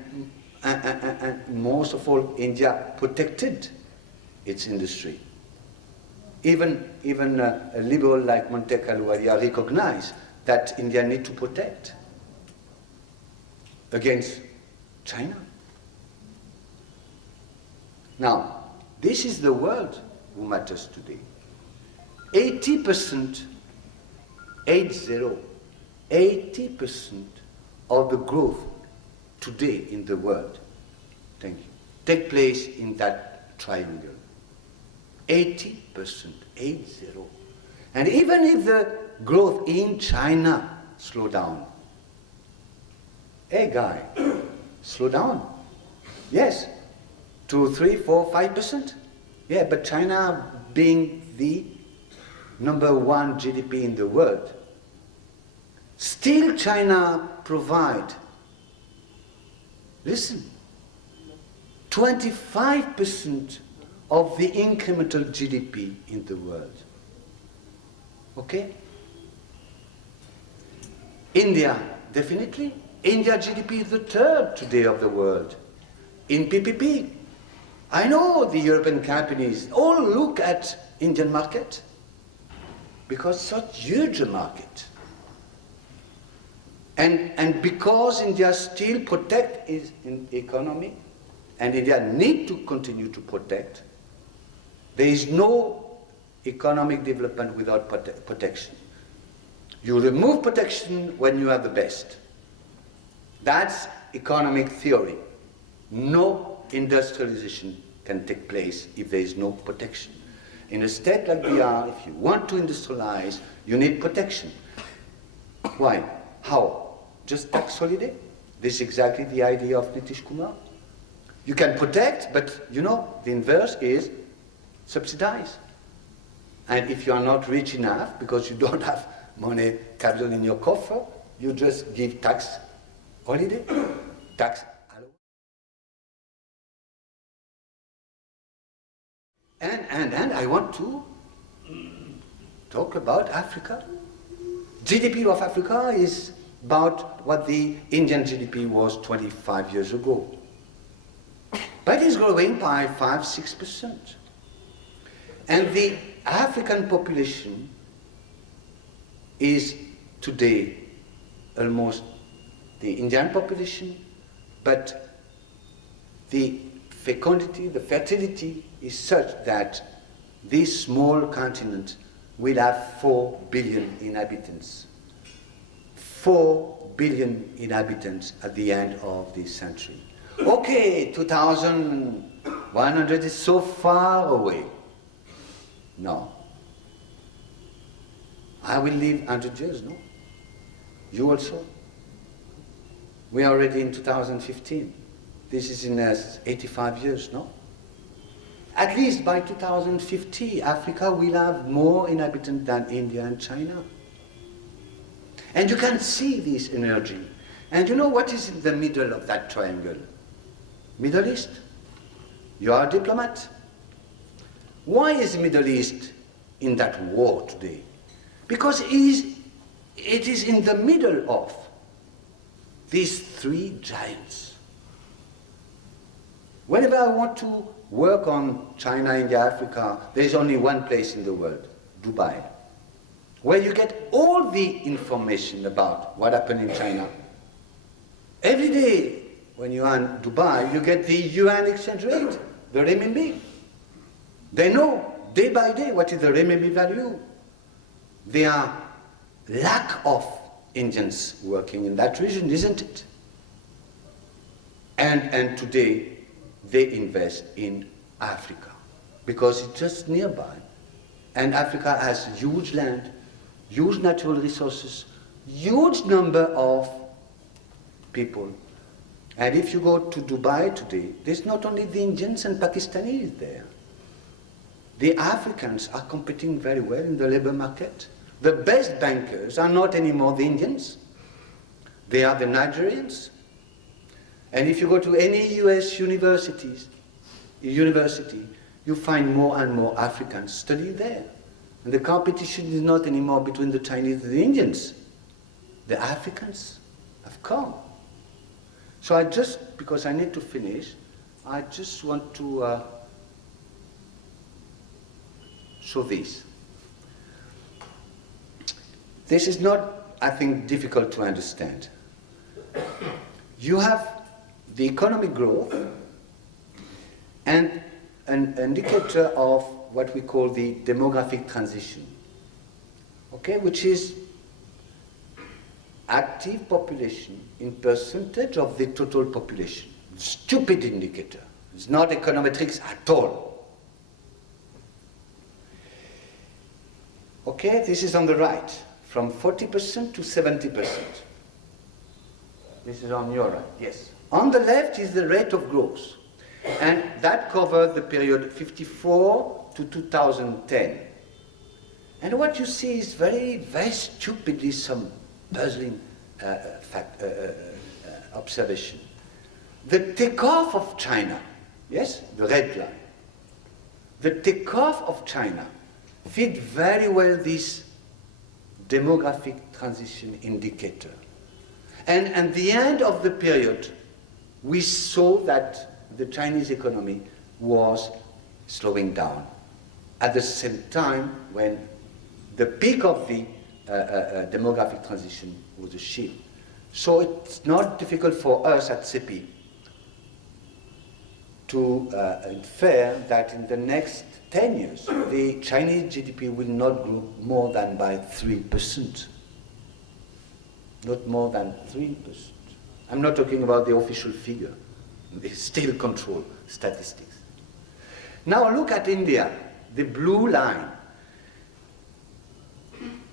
most of all, India protected its industry. Even a liberal like Monte Calvaria recognized that India need to protect against China. Now, this is the world who matters today. 80%, 80% of the growth today in the world, take place in that triangle. 80%, 80. And even if the growth in China slow down, hey guy, slow down. Yes, 2, 3, 4, 5%. Yeah, but China being the #1 GDP in the world, still China provide, listen, 25% of the incremental GDP in the world. Okay? India, definitely. India GDP is the 3rd today of the world in PPP. I know the European companies all look at Indian market because such huge a market. And because India still protect its economy, and India need to continue to protect, there is no economic development without protection. You remove protection when you are the best. That's economic theory. No industrialization can take place if there is no protection. In a state like BR, if you want to industrialize, you need protection. Why? How? Just tax holiday? This is exactly the idea of Nitish Kumar. You can protect, but you know, the inverse is subsidize. And if you are not rich enough, because you don't have money, capital in your coffer, you just give tax holiday, tax allowance. And I want to talk about Africa. GDP of Africa is about what the Indian GDP was 25 years ago. But it's growing by 5–6%. And the African population is today almost the Indian population, but the fecundity, the fertility is such that this small continent will have 4 billion inhabitants. 4 billion inhabitants at the end of this century. Okay, 2100 is so far away. No. I will live 100 years, no? You also? We are already in 2015. This is in 85 years, no? At least by 2050, Africa will have more inhabitants than India and China. And you can see this energy. And you know what is in the middle of that triangle? Middle East. You are a diplomat. Why is the Middle East in that war today? Because it is in the middle of these 3 giants. Whenever I want to work on China, India, Africa, there is only one place in the world, Dubai, where you get all the information about what happened in China. Every day when you are in Dubai, you get the yuan exchange rate, the renminbi. They know day by day what is the renminbi value. There are lack of Indians working in that region, isn't it? And today they invest in Africa because it's just nearby. And Africa has huge land, huge natural resources, huge number of people. And if you go to Dubai today, there's not only the Indians and Pakistanis there. The Africans are competing very well in the labor market. The best bankers are not anymore the Indians. They are the Nigerians. And if you go to any US university, you find more and more Africans study there. And the competition is not anymore between the Chinese and the Indians. The Africans have come. So I just, because I need to finish, I just want to show this. This is not, I think, difficult to understand. You have the economic growth and an indicator of what we call the demographic transition, okay, which is active population in percentage of the total population. Stupid indicator. It's not econometrics at all. Okay, this is on the right, from 40% to 70%. This is on your right, yes. On the left is the rate of growth, and that covers the period 54 to 2010. And what you see is very, very stupidly some puzzling observation. The takeoff of China, yes, the red line, the takeoff of China fit very well this demographic transition indicator. And at the end of the period, we saw that the Chinese economy was slowing down. At the same time, when the peak of the demographic transition was achieved. So it's not difficult for us at CEPII to infer that in the next 10 years, the Chinese GDP will not grow more than by 3%. Not more than 3%. I'm not talking about the official figure. They still control statistics. Now look at India, the blue line.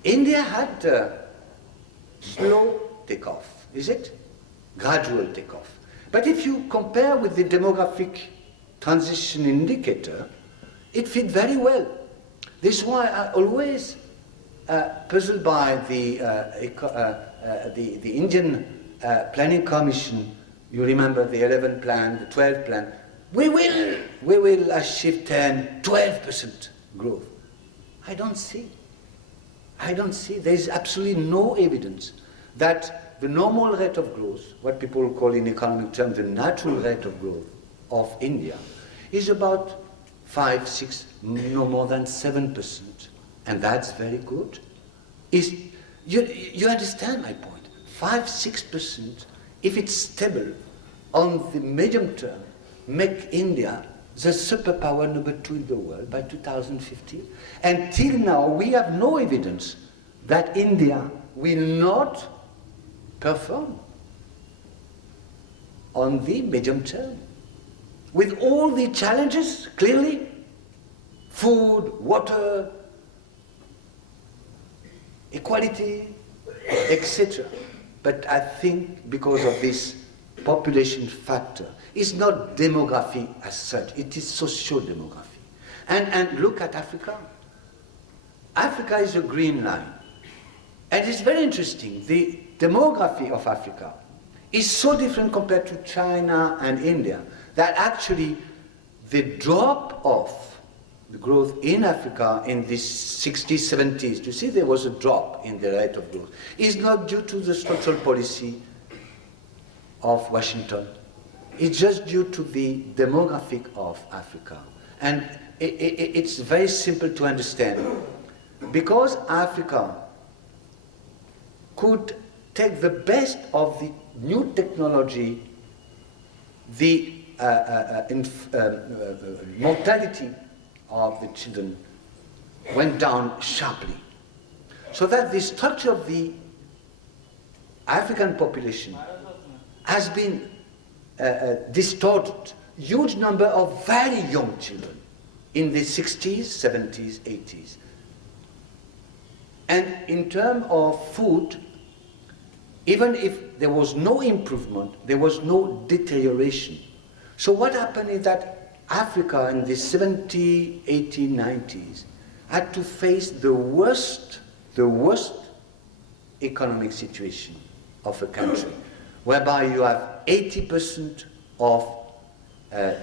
India had a slow takeoff, is it? Gradual takeoff. But if you compare with the demographic transition indicator, it fit very well. This is why I always puzzled by the Indian Planning Commission. You remember the 11th plan, the 12th plan. We will achieve 10, 12% growth. I don't see. There is absolutely no evidence that the normal rate of growth, what people call in economic terms the natural rate of growth of India, is about 5, 6, no more than 7%. And that's very good. You understand my point. 5, 6%, if it's stable on the medium term, make India the superpower number 2 in the world by 2050. Until now, we have no evidence that India will not perform on the medium term. With all the challenges, clearly, food, water, equality, etc. But I think because of this population factor, it's not demography as such, it is socio-demography. And look at Africa. Africa is a green line. And it's very interesting, the demography of Africa is so different compared to China and India that actually the drop off the growth in Africa in the 60s, 70s, you see there was a drop in the rate of growth, is not due to the structural policy of Washington. It's just due to the demographic of Africa. And it's very simple to understand. Because Africa could take the best of the new technology, the mortality of the children went down sharply. So that the structure of the African population has been distorted. Huge number of very young children in the 60s, 70s, 80s. And in terms of food, even if there was no improvement, there was no deterioration. So what happened is that Africa in the 70s, 80s, 90s had to face the worst economic situation of a country, whereby you have 80% of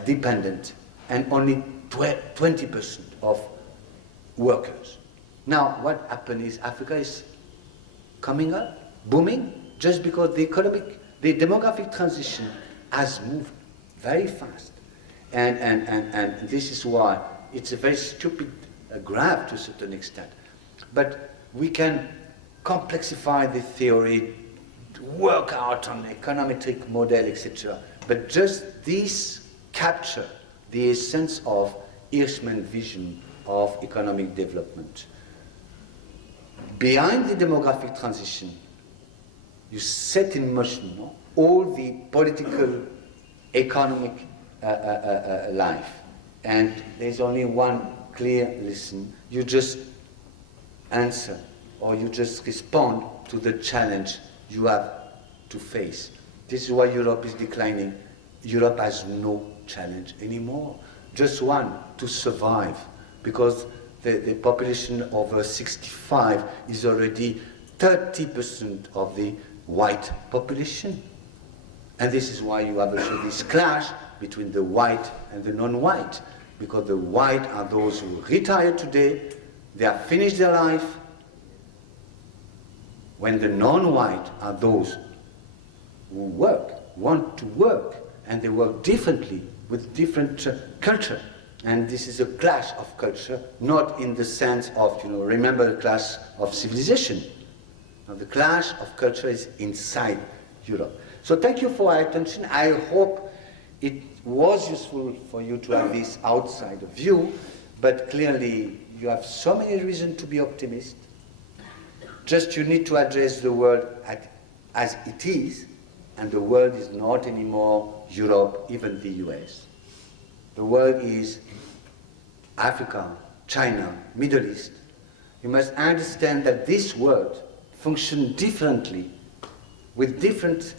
dependent and only 20% of workers. Now, what happened is Africa is coming up, booming, just because the demographic transition has moved very fast. And this is why it's a very stupid graph to a certain extent. But we can complexify the theory, work out an econometric model, etc. But just this capture the essence of Hirschman's vision of economic development. Behind the demographic transition, you set in motion all the political, economic life. And there's only one clear lesson. You just answer or you just respond to the challenge you have to face. This is why Europe is declining. Europe has no challenge anymore. Just one, to survive, because the population over 65 is already 30% of the white population. And this is why you have also this clash between the white and the non-white, because the white are those who retire today, they have finished their life, when the non-white are those who work, want to work, and they work differently with different culture. And this is a clash of culture, not in the sense of, remember the clash of civilization. Now, the clash of culture is inside Europe. So thank you for your attention. I hope it was useful for you to have this outside view, but clearly you have so many reasons to be optimistic. Just you need to address the world as it is, and the world is not anymore Europe, even the US. The world is Africa, China, Middle East. You must understand that this world functions differently with different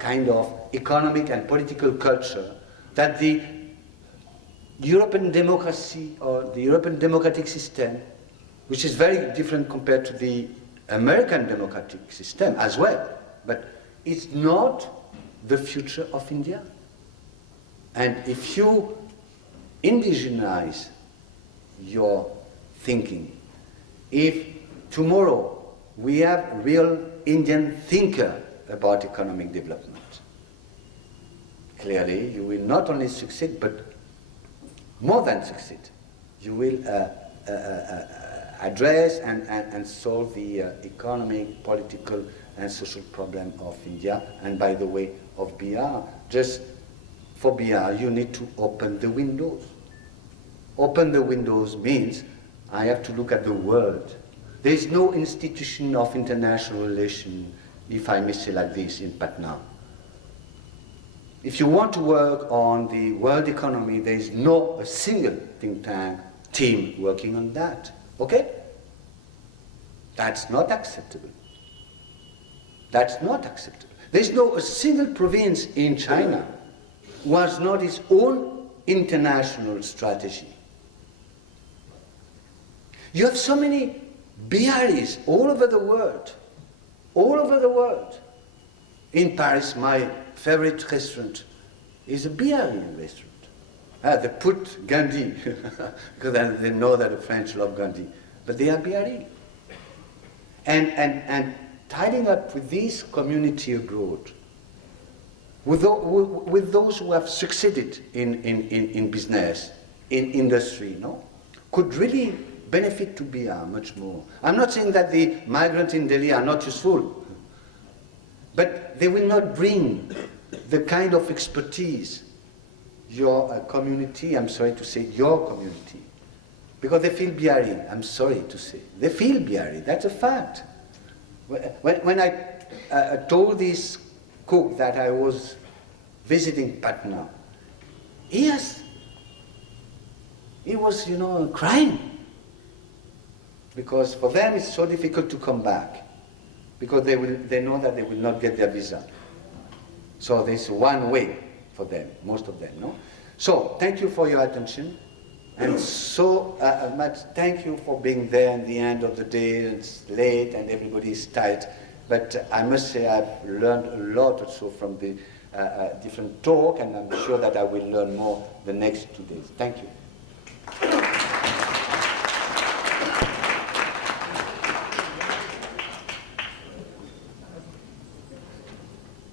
kind of economic and political culture that the European democracy or the European democratic system, which is very different compared to the American democratic system as well, but it's not the future of India. And if you indigenize your thinking, if tomorrow we have real Indian thinker about economic development, clearly you will not only succeed, but more than succeed. You will address and solve the economic, political, and social problem of India, and by the way, of BR. Just for BR, you need to open the windows. Open the windows means I have to look at the world. There is no institution of international relation, if I may say like this, in Patna. If you want to work on the world economy, there is no a single think tank team working on that. Okay? That's not acceptable. That's not acceptable. There's no a single province in China who has not its own international strategy. You have so many BRIs all over the world. All over the world. In Paris, my favorite restaurant is a BRI restaurant. They put Gandhi, because they know that the French love Gandhi, but they are BRI. And tying up with this community abroad, with those who have succeeded in business, in industry, could really benefit to BR much more. I'm not saying that the migrants in Delhi are not useful, but they will not bring the kind of expertise your community, I'm sorry to say your community, because they feel BRI, I'm sorry to say. They feel BRI, that's a fact. When I told this cook that I was visiting Patna, yes, he was, crying. Because for them it's so difficult to come back, because they know that they will not get their visa. So there's one way for them, most of them, no? So thank you for your attention, and so much thank you for being there at the end of the day. It's late and everybody is tired, but I must say I've learned a lot also from the different talk, and I'm sure that I will learn more the next 2 days. Thank you.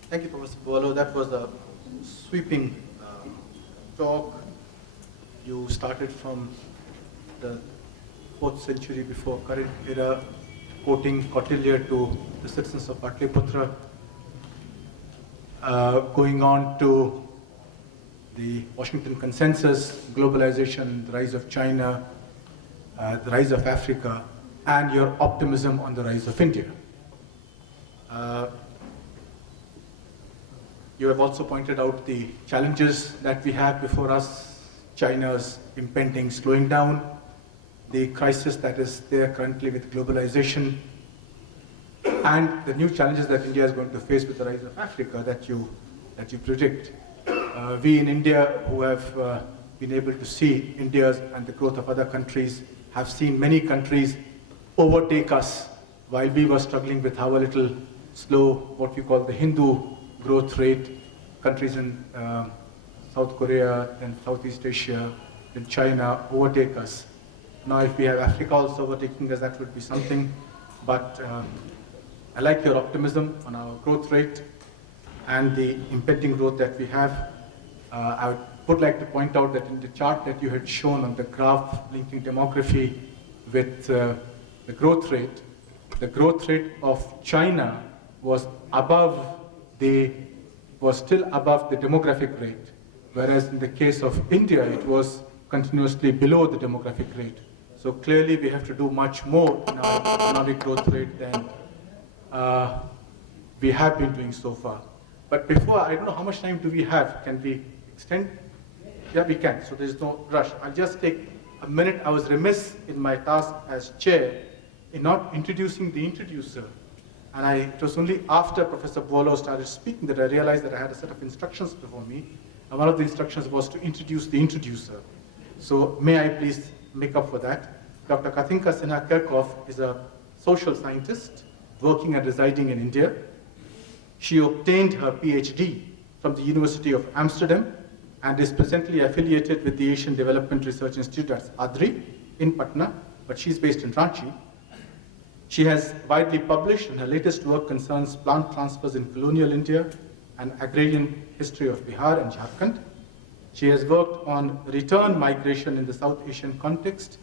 Thank you, Professor Boillot. That was a sweeping talk. You started from the 4th century before current era, quoting Kautilya to the citizens of Patliputra, going on to the Washington Consensus, globalization, the rise of China, the rise of Africa, and your optimism on the rise of India. You have also pointed out the challenges that we have before us, China's impending slowing down, the crisis that is there currently with globalization, and the new challenges that India is going to face with the rise of Africa that you predict. We in India, who have been able to see India's and the growth of other countries, have seen many countries overtake us while we were struggling with our little slow, what we call the Hindu growth rate. Countries in South Korea and Southeast Asia and China overtake us. Now if we have Africa also overtaking us, that would be something. But I like your optimism on our growth rate and the impending growth that we have. I would like to point out that in the chart that you had shown on the graph linking demography with the growth rate of China was still above the demographic rate, whereas in the case of India, it was continuously below the demographic rate. So clearly we have to do much more in our economic growth rate than we have been doing so far. But before, I don't know how much time do we have? Can we extend? Yeah, we can, so there's no rush. I'll just take a minute. I was remiss in my task as chair in not introducing the introducer. And it was only after Professor Boillot started speaking that I realized that I had a set of instructions before me. And one of the instructions was to introduce the introducer. So may I please make up for that? Dr. Kathinka Sinha-Kerkhoff is a social scientist working and residing in India. She obtained her PhD from the University of Amsterdam and is presently affiliated with the Asian Development Research Institute at ADRI in Patna, but she's based in Ranchi. She has widely published, and her latest work concerns plant transfers in colonial India and agrarian history of Bihar and Jharkhand. She has worked on return migration in the South Asian context,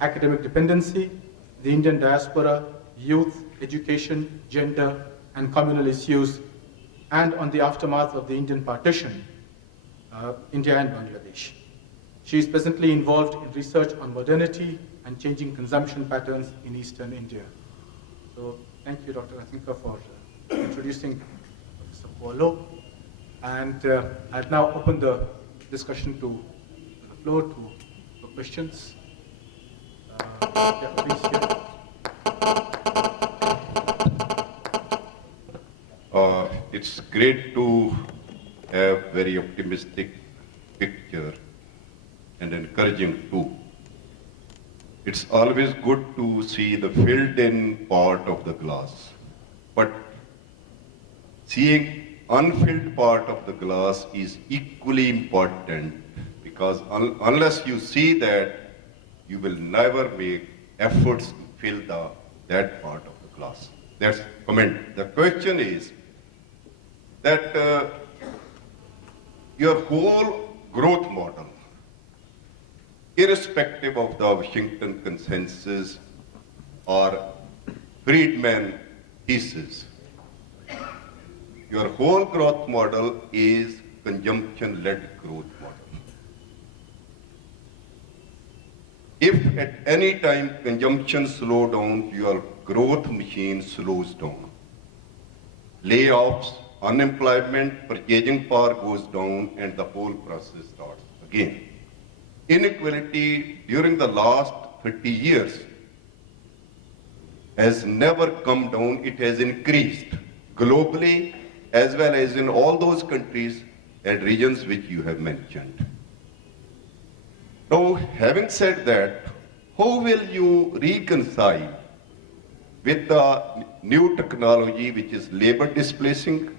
academic dependency, the Indian diaspora, youth, education, gender, and communal issues, and on the aftermath of the Indian partition, India and Bangladesh. She is presently involved in research on modernity and changing consumption patterns in Eastern India. So thank you, Dr. Kathinka, for introducing Professor Boillot. And I'll now open the discussion to the floor for questions. Yeah, please, yeah. It's great to have very optimistic picture and encouraging too. It's always good to see the filled-in part of the glass, but seeing unfilled part of the glass is equally important, because unless you see that, you will never make efforts to fill that part of the glass. That's comment. The question is that your whole growth model, irrespective of the Washington Consensus or Friedman thesis, your whole growth model is consumption-led growth model. If at any time consumption slows down, your growth machine slows down. Layoffs, unemployment, purchasing power goes down, and the whole process starts again. Inequality during the last 30 years has never come down, it has increased globally as well as in all those countries and regions which you have mentioned. Now, having said that, how will you reconcile with the new technology which is labor displacing,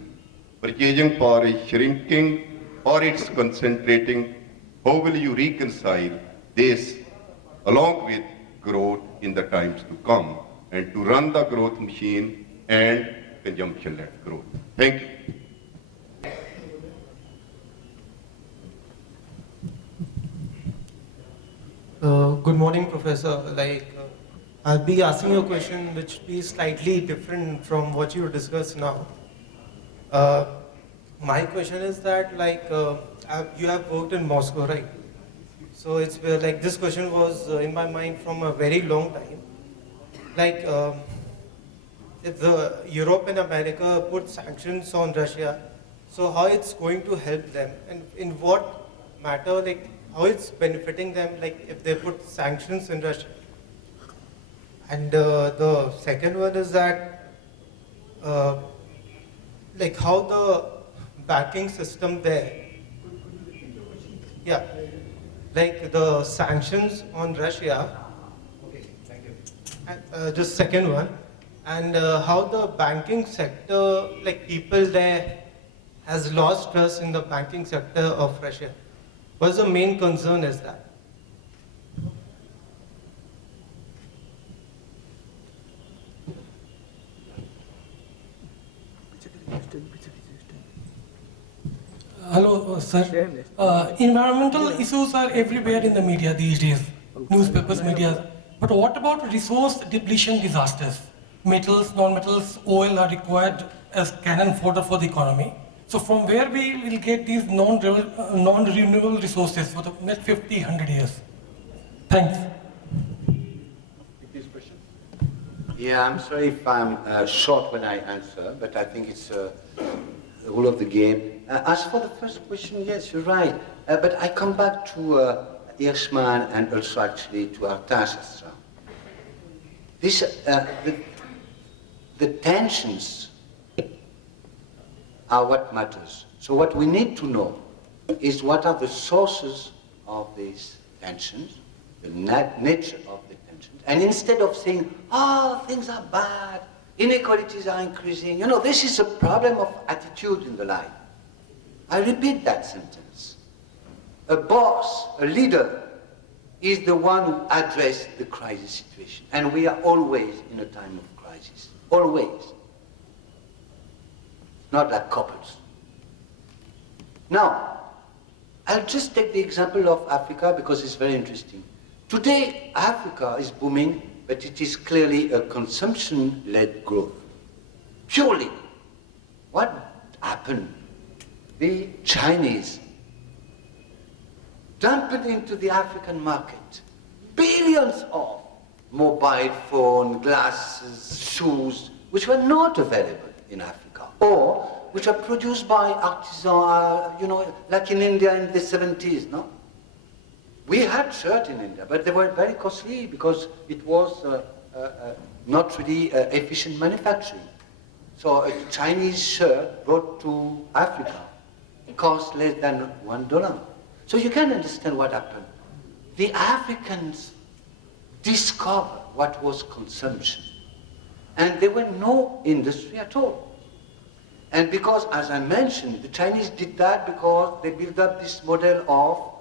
purchasing power is shrinking, or it's concentrating? How will you reconcile this along with growth in the times to come and to run the growth machine and consumption-led growth? Thank you. Good morning, Professor. I'll be asking you a question which will be slightly different from what you discussed now. My question is that, you have worked in Moscow, right? So it's this question was in my mind from a very long time. If the Europe and America put sanctions on Russia, so how it's going to help them, and in what matter, how it's benefiting them, if they put sanctions in Russia. And the second one is that, how the banking system there, the sanctions on Russia, okay, thank you. And, just second one, and how the banking sector, people there has lost trust in the banking sector of Russia. What's the main concern is that? Hello, sir. Environmental issues are everywhere in the media these days, newspapers, media. But what about resource depletion disasters? Metals, non-metals, oil are required as cannon fodder for the economy. So from where we will get these non-renewable resources for the next 50, 100 years? Thanks. Yeah, I'm sorry if I'm short when I answer, but I think it's the rule of the game. As for the first question, yes, you're right. But I come back to Hirschman and also actually to our task. The tensions are what matters. So what we need to know is what are the sources of these tensions, the nature of the tensions. And instead of saying, oh, things are bad, inequalities are increasing, this is a problem of attitude in the life. I repeat that sentence. A boss, a leader, is the one who addresses the crisis situation. And we are always in a time of crisis. Always. Not like couples. Now, I'll just take the example of Africa because it's very interesting. Today, Africa is booming, but it is clearly a consumption-led growth. Purely. What happened? The Chinese dumped into the African market billions of mobile phone, glasses, shoes, which were not available in Africa, or which are produced by artisans, like in India in the 70s, no? We had shirts in India, but they were very costly because it was not really efficient manufacturing. So a Chinese shirt brought to Africa cost less than $1. So you can understand what happened. The Africans discovered what was consumption. And there were no industry at all. And because, as I mentioned, the Chinese did that because they built up this model of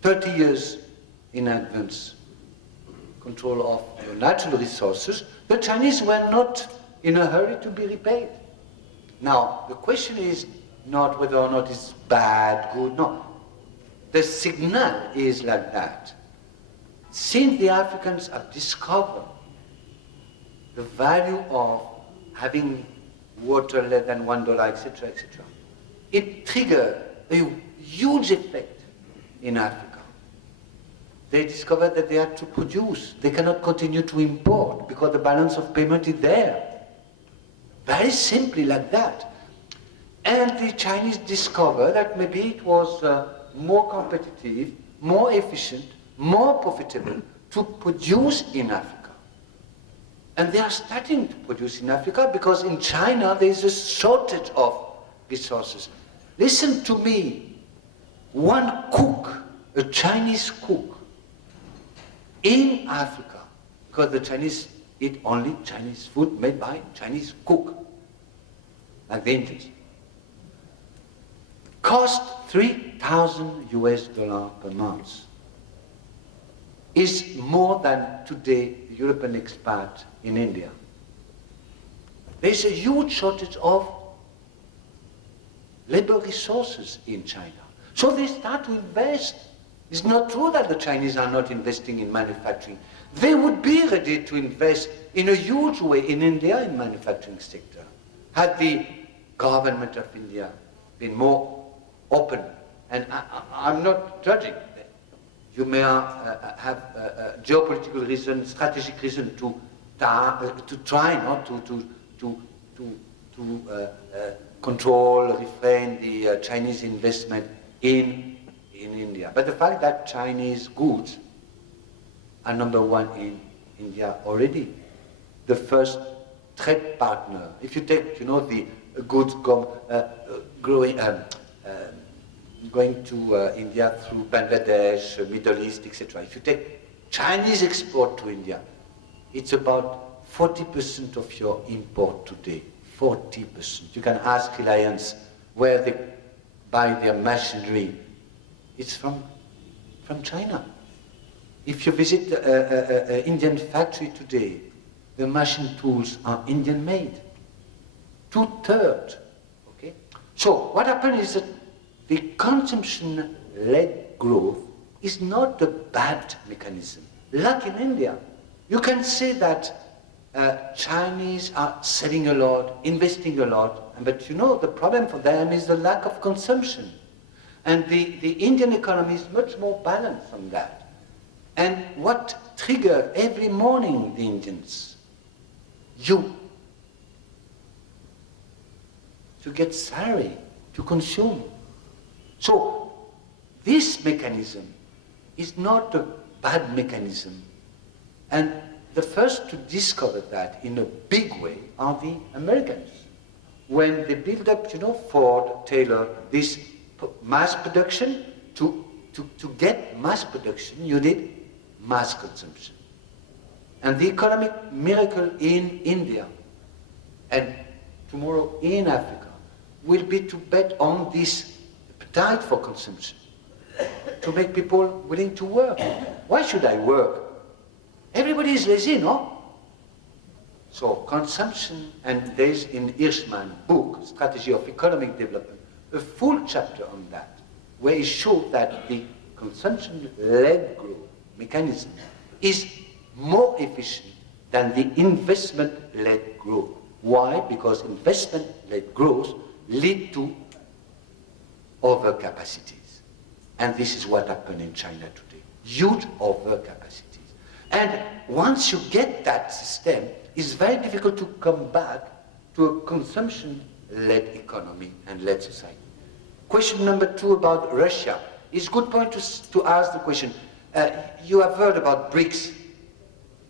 30 years in advance control of your natural resources. The Chinese were not in a hurry to be repaid. Now, the question is not whether or not it's bad, good, no. The signal is like that. Since the Africans have discovered the value of having water less than $1, etc., etc., it triggered a huge effect in Africa. They discovered that they had to produce. They cannot continue to import because the balance of payment is there. Very simply like that. And the Chinese discovered that maybe it was more competitive, more efficient, more profitable to produce in Africa. And they are starting to produce in Africa because in China there is a shortage of resources. Listen to me, one cook, a Chinese cook, in Africa, because the Chinese eat only Chinese food made by Chinese cook, like the Indians, cost $3,000 per month. Is more than today the European expat in India. There's a huge shortage of labor resources in China. So they start to invest. It's not true that the Chinese are not investing in manufacturing. They would be ready to invest in a huge way in India in manufacturing sector, had the government of India been more open. And I'm not judging. You may have geopolitical reason, strategic reason to try not to control, refrain the Chinese investment in India. But the fact that Chinese goods are #1 in India already, the first trade partner. If you take, the goods going to India through Bangladesh, Middle East, etc. If you take Chinese export to India, it's about 40% of your import today. 40%. You can ask Reliance where they buy their machinery. It's from China. If you visit an Indian factory today, the machine tools are Indian made. 2/3. Okay? So what happened is that the consumption-led growth is not a bad mechanism. Like in India, you can say that Chinese are selling a lot, investing a lot, but the problem for them is the lack of consumption. And the Indian economy is much more balanced on that. And what triggers every morning the Indians? You. To get salary, to consume. So, this mechanism is not a bad mechanism. And the first to discover that in a big way are the Americans. When they build up, Ford, Taylor, this mass production, to get mass production, you need mass consumption. And the economic miracle in India and tomorrow in Africa will be to bet on this appetite for consumption, to make people willing to work. Why should I work? Everybody is lazy, no? So consumption, and there's in Hirschman's book, Strategy of Economic Development, a full chapter on that, where he showed that the consumption-led growth mechanism is more efficient than the investment-led growth. Why? Because investment-led growth lead to overcapacities. And this is what happened in China today. Huge overcapacities. And once you get that system, it's very difficult to come back to a consumption-led economy and led society. Question number 2 about Russia. It's a good point to ask the question. You have heard about BRICS,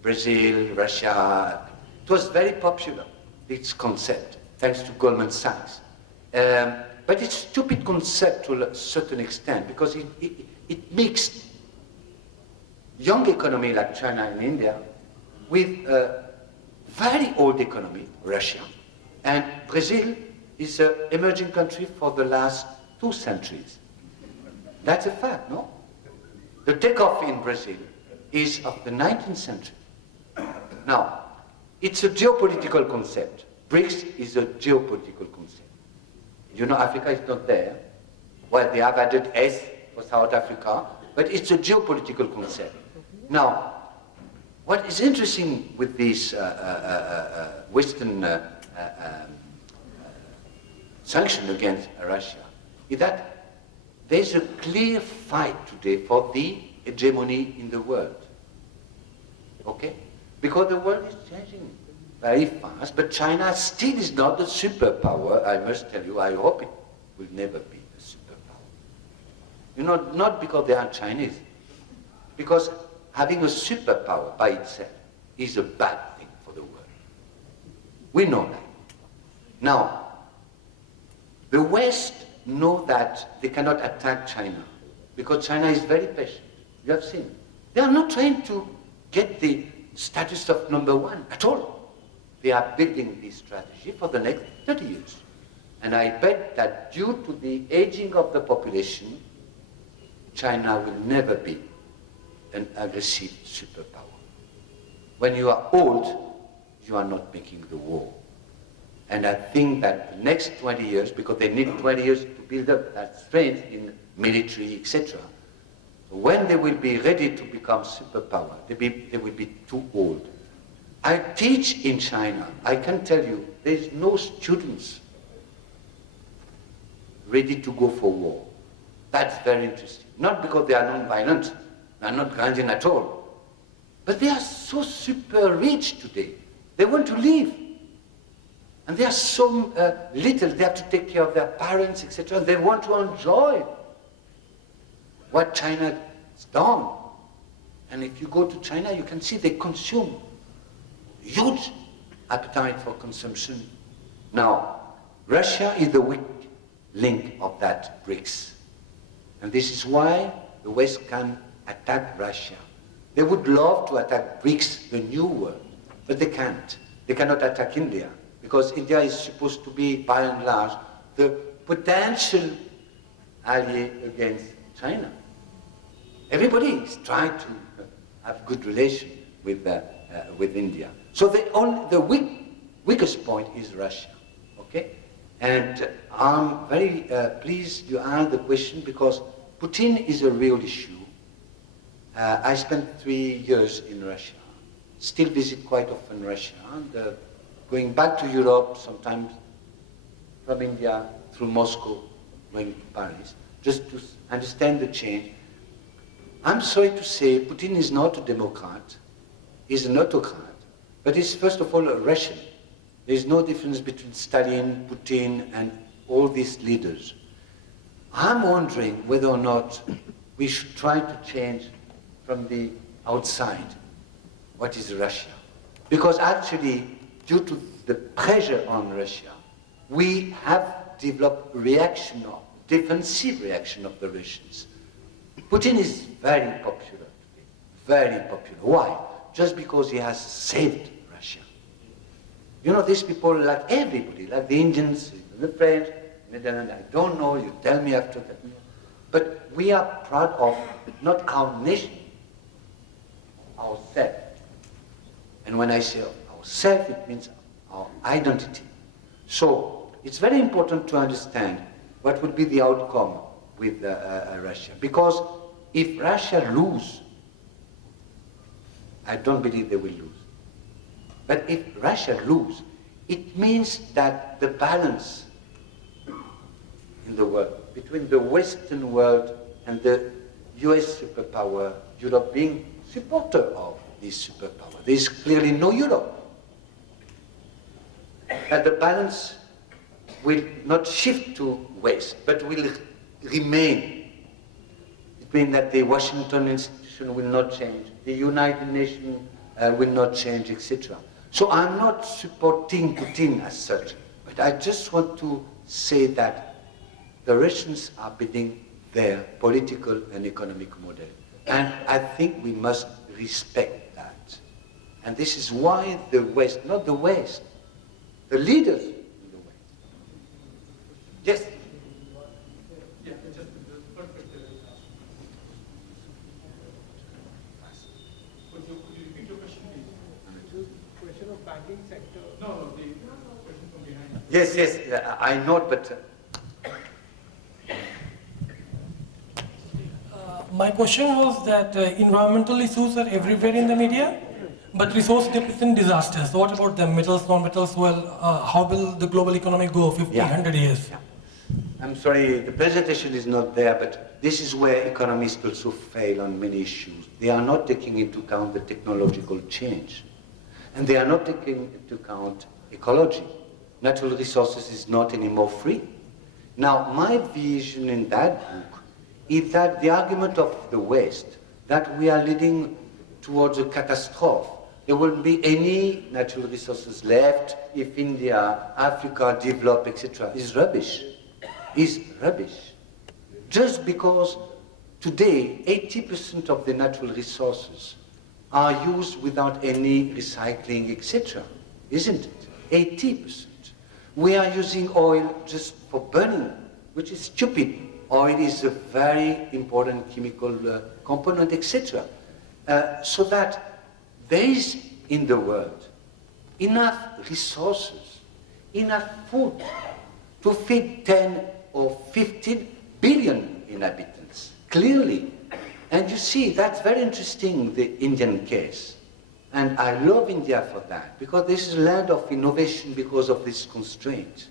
Brazil, Russia. It was very popular, this concept, thanks to Goldman Sachs. But it's a stupid concept to a certain extent because it mixed young economy like China and India with a very old economy, Russia. And Brazil is an emerging country for the last 2 centuries. That's a fact, no? The takeoff in Brazil is of the 19th century. Now, it's a geopolitical concept. BRICS is a geopolitical concept. Africa is not there. Well, they have added S for South Africa, but it's a geopolitical concept. Now, what is interesting with this Western sanction against Russia is that there's a clear fight today for the hegemony in the world. Okay? Because the world is changing very fast, but China still is not a superpower, I must tell you. I hope it will never be a superpower. You know, not because they are Chinese, because having a superpower by itself is a bad thing for the world. We know that. Now, the West know that they cannot attack China because China is very patient. You have seen. They are not trying to get the status of number one at all. They are building this strategy for the next 30 years. And I bet that due to the aging of the population, China will never be an aggressive superpower. When you are old, you are not making the war. And I think that the next 20 years, because they need 20 years to build up that strength in military, etc. So when they will be ready to become superpower, they will be too old. I teach in China. I can tell you, there is no students ready to go for war. That's very interesting. Not because they are non-violent, they are not grinding at all, but they are so super rich today. They want to live. And they are so little, they have to take care of their parents, etc. They want to enjoy what China has done. And if you go to China, you can see they consume huge appetite for consumption. Now, Russia is the weak link of that BRICS. And this is why the West can attack Russia. They would love to attack BRICS, the new world, but they can't. They cannot attack India, because India is supposed to be, by and large, the potential ally against China. Everybody is trying to have good relations with India. So the weakest point is Russia, okay? And I'm very pleased you asked the question, because Putin is a real issue. I spent 3 years in Russia, still visit quite often Russia, and going back to Europe, sometimes from India, through Moscow, going to Paris, just to understand the change. I'm sorry to say, Putin is not a democrat, he's an autocrat, but he's first of all a Russian. There's no difference between Stalin, Putin, and all these leaders. I'm wondering whether or not we should try to change from the outside what is Russia. Because actually, due to the pressure on Russia, we have developed defensive reaction of the Russians. Putin is very popular today, very popular. Why? Just because he has saved Russia. You know, these people, like everybody, like the Indians, the French, Netherlands, I don't know, you tell me after that. But we are proud of not our nation, ourselves. And when I say ourselves, it means our identity. So it's very important to understand what would be the outcome with Russia. Because if Russia loses, I don't believe they will lose. But if Russia loses, it means that the balance in the world between the Western world and the US superpower, Europe being supporter of this superpower. There is clearly no Europe. And the balance will not shift to West, but will remain. It means that the Washington institution will not change, the United Nations will not change, etc. So I'm not supporting Putin as such, but I just want to say that the Russians are building their political and economic model. And I think we must respect that. And this is why the West, not the West, the leaders in the West. Yes? Yeah, just perfect. Could you repeat your question, please? Question of banking sector. No, the question from behind. Yes, I know, but... My question was that environmental issues are everywhere in the media, but resource depletion disasters. So what about them, metals, non-metals? Well, how will the global economy go 50, 100 years? Yeah. I'm sorry, the presentation is not there, but this is where economists also fail on many issues. They are not taking into account the technological change. And they are not taking into account ecology. Natural resources is not anymore free. Now, my vision in that book is that the argument of the West, that we are leading towards a catastrophe, there won't be any natural resources left if India, Africa develop, etc., is rubbish. Is rubbish. Just because today 80% of the natural resources are used without any recycling, etc., isn't it? 80%. We are using oil just for burning, which is stupid. Oil is a very important chemical component, etc. So that there is in the world enough resources, enough food to feed 10 or 15 billion inhabitants, clearly. And you see, that's very interesting, the Indian case. And I love India for that, because this is a land of innovation because of this constraint.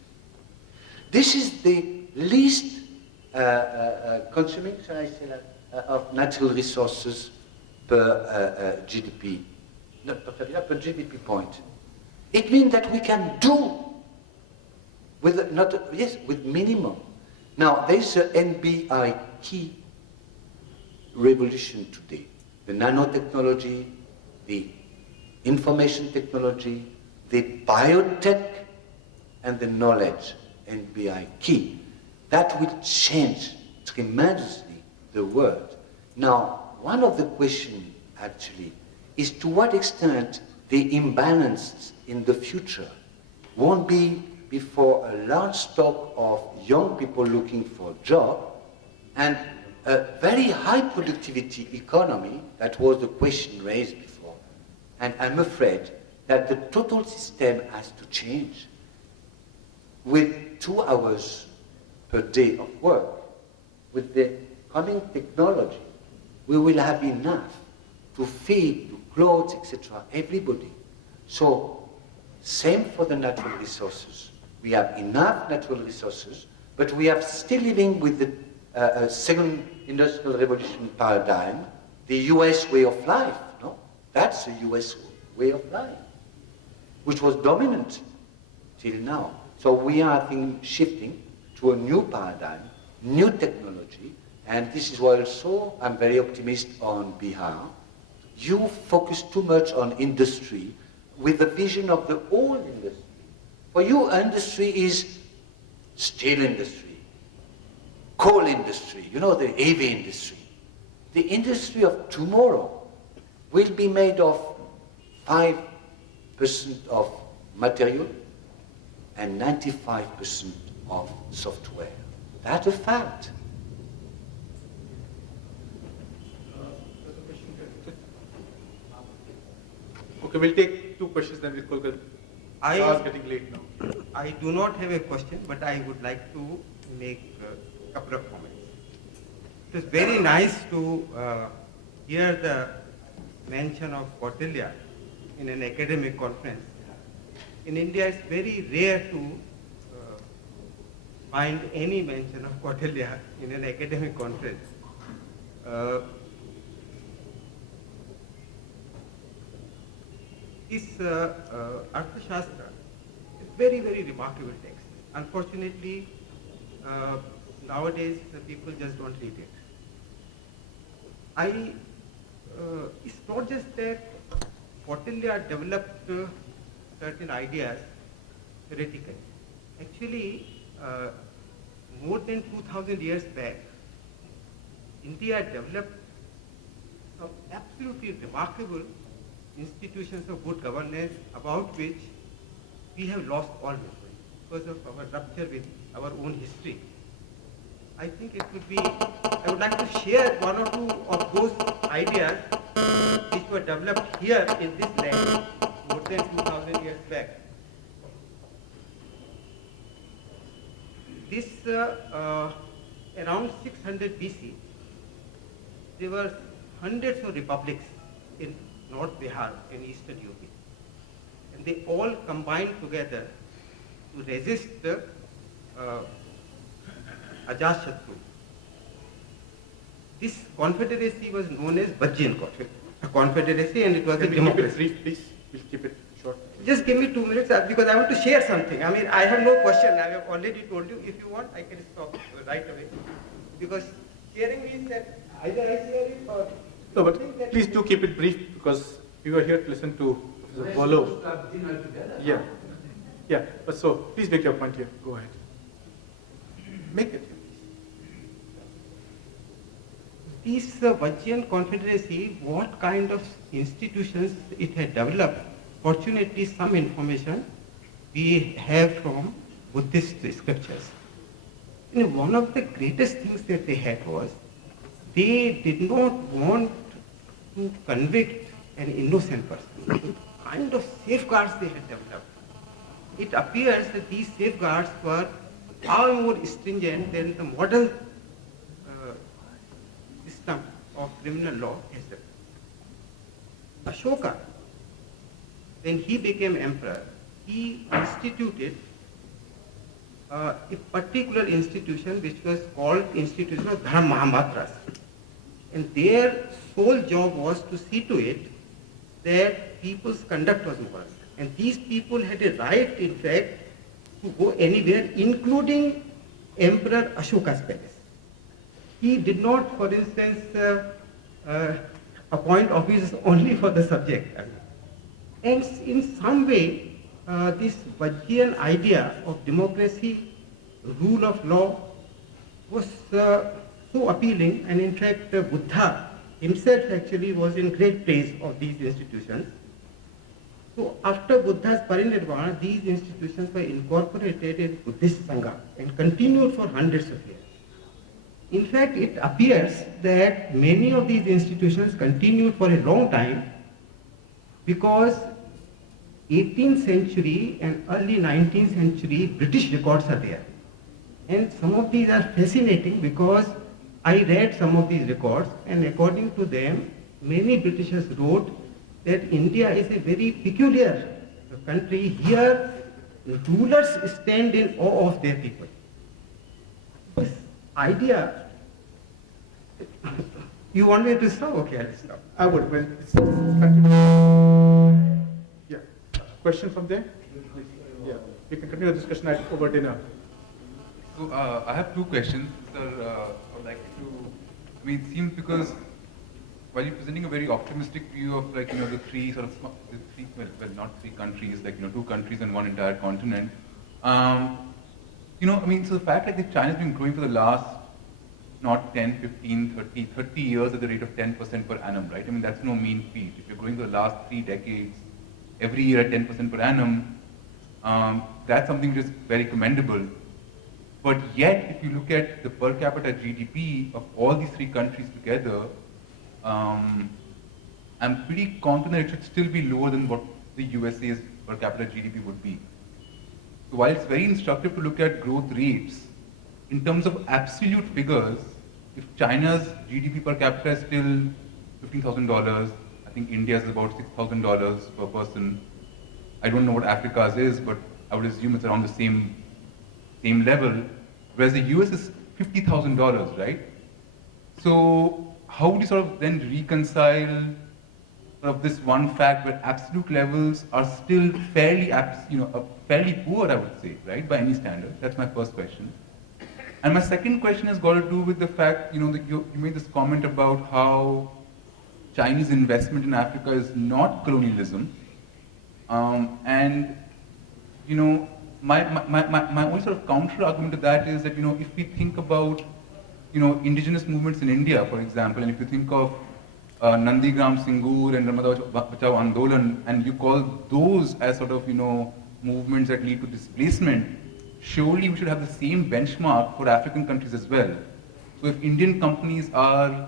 This is the least consuming, shall I say that, of natural resources per GDP, per GDP point. It means that we can do with with minimum. Now, there's an NBI key revolution today. The nanotechnology, the information technology, the biotech, and the knowledge, NBI key. That will change tremendously the world. Now, one of the questions actually is to what extent the imbalance in the future won't be before a large stock of young people looking for a job and a very high productivity economy. That was the question raised before. And I'm afraid that the total system has to change. With 2 hours per day of work, with the coming technology, we will have enough to feed, to clothe, etc., everybody. So, same for the natural resources. We have enough natural resources, but we are still living with the second industrial revolution paradigm, the US way of life, no? That's the US way of life, which was dominant till now. So we are, I think, shifting to a new paradigm, new technology, and this is why also I'm very optimistic on Bihar. You focus too much on industry with the vision of the old industry. For you, industry is steel industry, coal industry, you know, the heavy industry. The industry of tomorrow will be made of 5% of material and 95% of software. That's a fact. Okay, we'll take 2 questions, then we'll go. It's getting late now. I do not have a question, but I would like to make a couple of comments. It was very nice to hear the mention of Kautilya in an academic conference. In India, it's very rare to find any mention of Kautilya in an academic conference. This Arthashastra is very, very remarkable text. Unfortunately, nowadays the people just don't read it. It's not just that Kautilya developed certain ideas theoretically. Actually, more than 2000 years back, India developed some absolutely remarkable institutions of good governance about which we have lost all memory because of our rupture with our own history. I think it would be, I would like to share 1 or 2 of those ideas which were developed here in this land more than 2000 years back. This, around 600 BC, there were hundreds of republics in North Bihar and Eastern UP. And they all combined together to resist the Ajashatru. This confederacy was known as Vajjian Confederacy, and it was a democracy. Brief, please. We'll keep it short. Just give me 2 minutes because I want to share something. I mean, I have no question. I have already told you. If you want, I can stop right away. Because sharing means that either I share it or... No, but please do keep it brief because we were here to listen to Professor Boillot. Yeah. Yeah. But so, please make your point here. Go ahead. Make it. This Vajjian Confederacy, what kind of institutions it had developed? Fortunately, some information we have from Buddhist scriptures. And one of the greatest things that they had was they did not want to convict an innocent person. The kind of safeguards they had developed. It appears that these safeguards were far more stringent than the modern system of criminal law has developed. Ashoka, when he became emperor, he instituted a particular institution which was called Institution of Dharma Mahamatras. And their sole job was to see to it that people's conduct was moral. And these people had a right, in fact, to go anywhere, including Emperor Ashoka's palace. He did not, for instance, appoint officers only for the subject. And in some way, this Vajjian idea of democracy, rule of law, was so appealing, and in fact, Buddha himself actually was in great praise of these institutions. So after Buddha's parinirvana, these institutions were incorporated in Buddhist Sangha and continued for hundreds of years. In fact, it appears that many of these institutions continued for a long time because 18th century and early 19th century British records are there. And some of these are fascinating because I read some of these records, and according to them, many Britishers wrote that India is a very peculiar country. Here, rulers stand in awe of their people. This idea, you want me to stop? Okay, I'll stop. I would. Well, yeah. Question from there? Yeah. We can continue the discussion over dinner. So I have two questions, sir. I would like to, I mean, it seems because while you're presenting a very optimistic view of the three sort of, well, not three countries, two countries and one entire continent, I mean, so the fact that China's been growing for the last not 10, 15, 30 years at the rate of 10% per annum, right? I mean, that's no mean feat. If you're growing for the last 3 decades, every year at 10% per annum, that's something which is very commendable. But yet, if you look at the per capita GDP of all these 3 countries together, I'm pretty confident it should still be lower than what the USA's per capita GDP would be. So while it's very instructive to look at growth rates, in terms of absolute figures, if China's GDP per capita is still $15,000, I think India's is about $6,000 per person. I don't know what Africa's is, but I would assume it's around the same level, whereas the US is $50,000, right? So how would you sort of then reconcile this one fact where absolute levels are still fairly poor, I would say, right, by any standard? That's my first question. And my second question has got to do with the fact, that you made this comment about how Chinese investment in Africa is not colonialism. My only sort of counter argument to that is that, if we think about, indigenous movements in India, for example, and if you think of Nandigram Singur and Narmada Bachao Andolan, and you call those as sort of, movements that lead to displacement, surely we should have the same benchmark for African countries as well. So if Indian companies are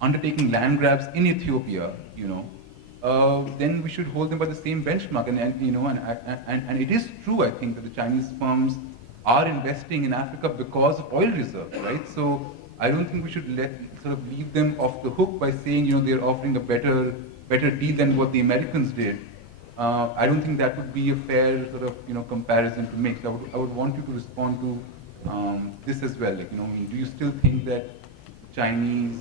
undertaking land grabs in Ethiopia, then we should hold them by the same benchmark. And it is true, I think, that the Chinese firms are investing in Africa because of oil reserves, right? So I don't think we should leave them off the hook by saying, they're offering a better deal than what the Americans did. I don't think that would be a fair sort of, comparison to make. So I would want you to respond to this as well? Like, I mean, do you still think that Chinese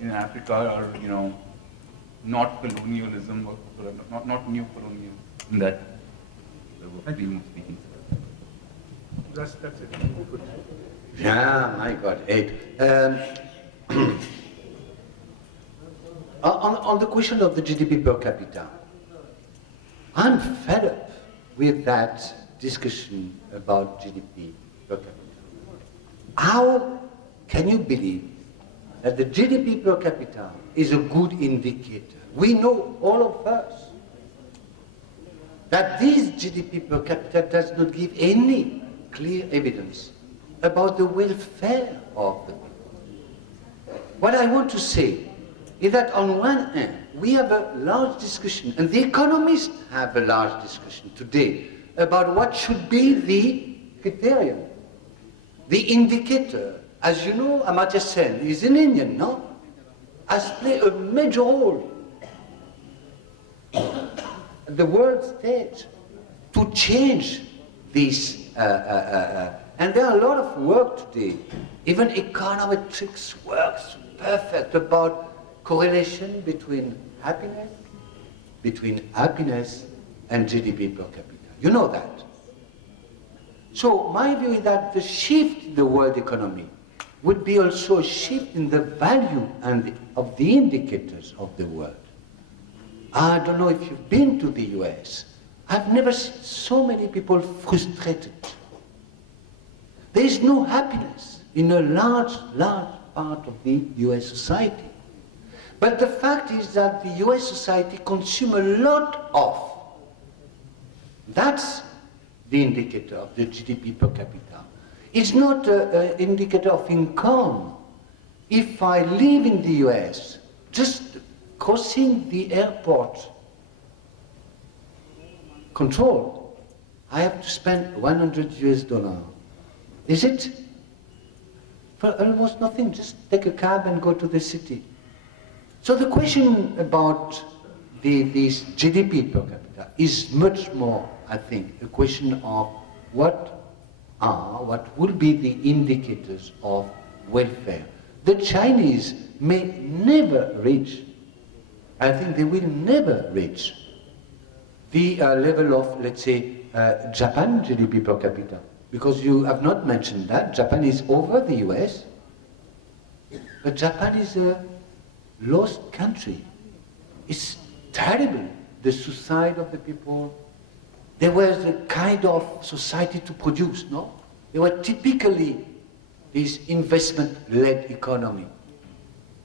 in Africa are, not colonialism or not new colonialism in that freedom of speaking? That's it. Good. Yeah, my God, Ed. On the question of the GDP per capita, I'm fed up with that discussion about GDP per capita. How can you believe that the GDP per capita is a good indicator? We know, all of us, that this GDP per capita does not give any clear evidence about the welfare of the people. What I want to say is that on one hand, we have a large discussion, and the economists have a large discussion today about what should be the criterion, the indicator. As you know, Amartya Sen is an Indian, no? Has played a major role at the world stage to change this. And there are a lot of work today. Even econometrics works perfect about correlation between happiness and GDP per capita. You know that. So my view is that the shift in the world economy would be also a shift in the value of the indicators of the world. I don't know if you've been to the US. I've never seen so many people frustrated. There is no happiness in a large part of the US society. But the fact is that the US society consumes a lot of. That's the indicator of the GDP per capita. It's not an indicator of income. If I live in the US, just crossing the airport control, I have to spend $100 US. Is it? For almost nothing, just take a cab and go to the city. So the question about this GDP per capita is much more, I think, a question of what will be the indicators of welfare. The Chinese may never reach, I think they will never reach the level of, let's say, Japan GDP per capita. Because you have not mentioned that. Japan is over the US, but Japan is a lost country. It's terrible, the suicide of the people. There was a kind of society to produce, no? They were typically this investment-led economy.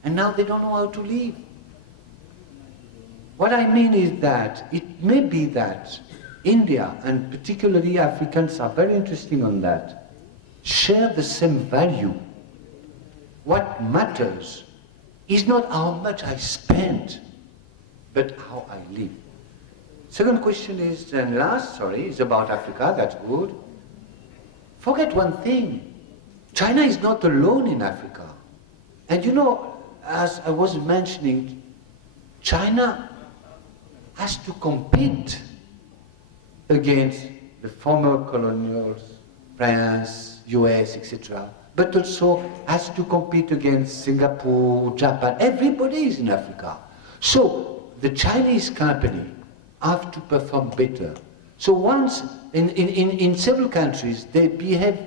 And now they don't know how to live. What I mean is that it may be that India, and particularly Africans are very interesting on that, share the same value. What matters is not how much I spend, but how I live. Second question is, and last, is about Africa, that's good. Forget one thing, China is not alone in Africa. And you know, as I was mentioning, China has to compete against the former colonials, France, US, etc., but also has to compete against Singapore, Japan. Everybody is in Africa. So the Chinese company have to perform better. So once, in several countries, they behave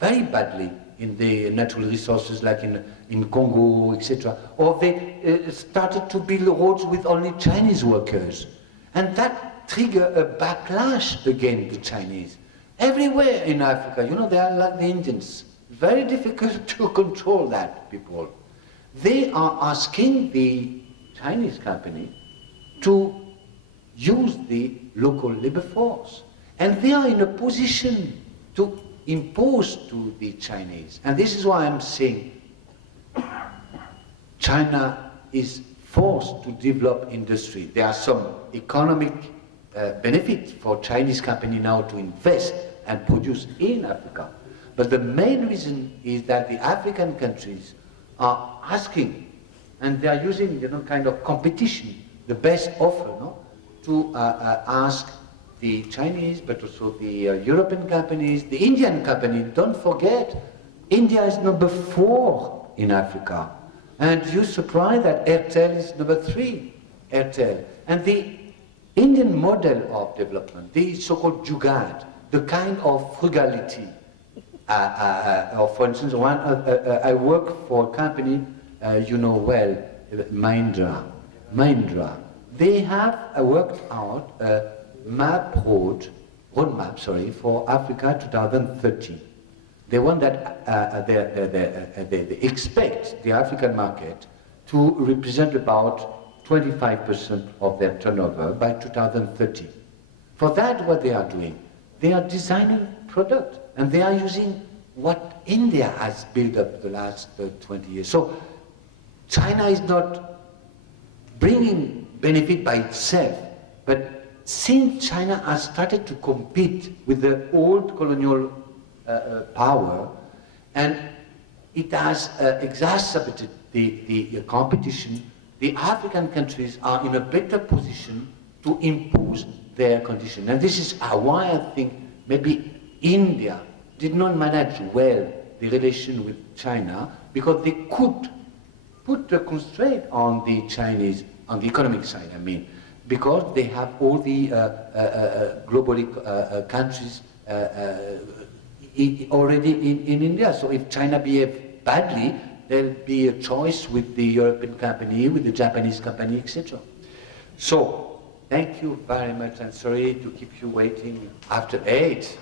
very badly in the natural resources, like in Congo, etc., or they started to build roads with only Chinese workers. And that triggered a backlash against the Chinese. Everywhere in Africa, you know, they are like the Indians. Very difficult to control that, people. They are asking the Chinese company to use the local labor force. And they are in a position to impose to the Chinese. And this is why I'm saying China is forced to develop industry. There are some economic benefits for Chinese company now to invest and produce in Africa. But the main reason is that the African countries are asking, and they are using, you know, kind of competition, the best offer, no, to ask the Chinese, but also the European companies, the Indian companies. Don't forget, India is number 4 in Africa. And you're surprised that Airtel is number 3, Airtel. And the Indian model of development, the so-called Jugaad, the kind of frugality. For instance, I work for a company you know well, Mahindra. They have worked out a roadmap for Africa 2030. They want that they expect the African market to represent about 25% of their turnover by 2030. For that, what they are doing, they are designing product, and they are using what India has built up the last 20 years. So China is not bringing benefit by itself, but since China has started to compete with the old colonial power, and it has exacerbated the competition, the African countries are in a better position to impose their condition. And this is why I think maybe India did not manage well the relation with China, because they could put a constraint on the Chinese, on the economic side, I mean, because they have all the global countries already in India. So if China behaves badly, there'll be a choice with the European company, with the Japanese company, etc. So, thank you very much, and sorry to keep you waiting after 8.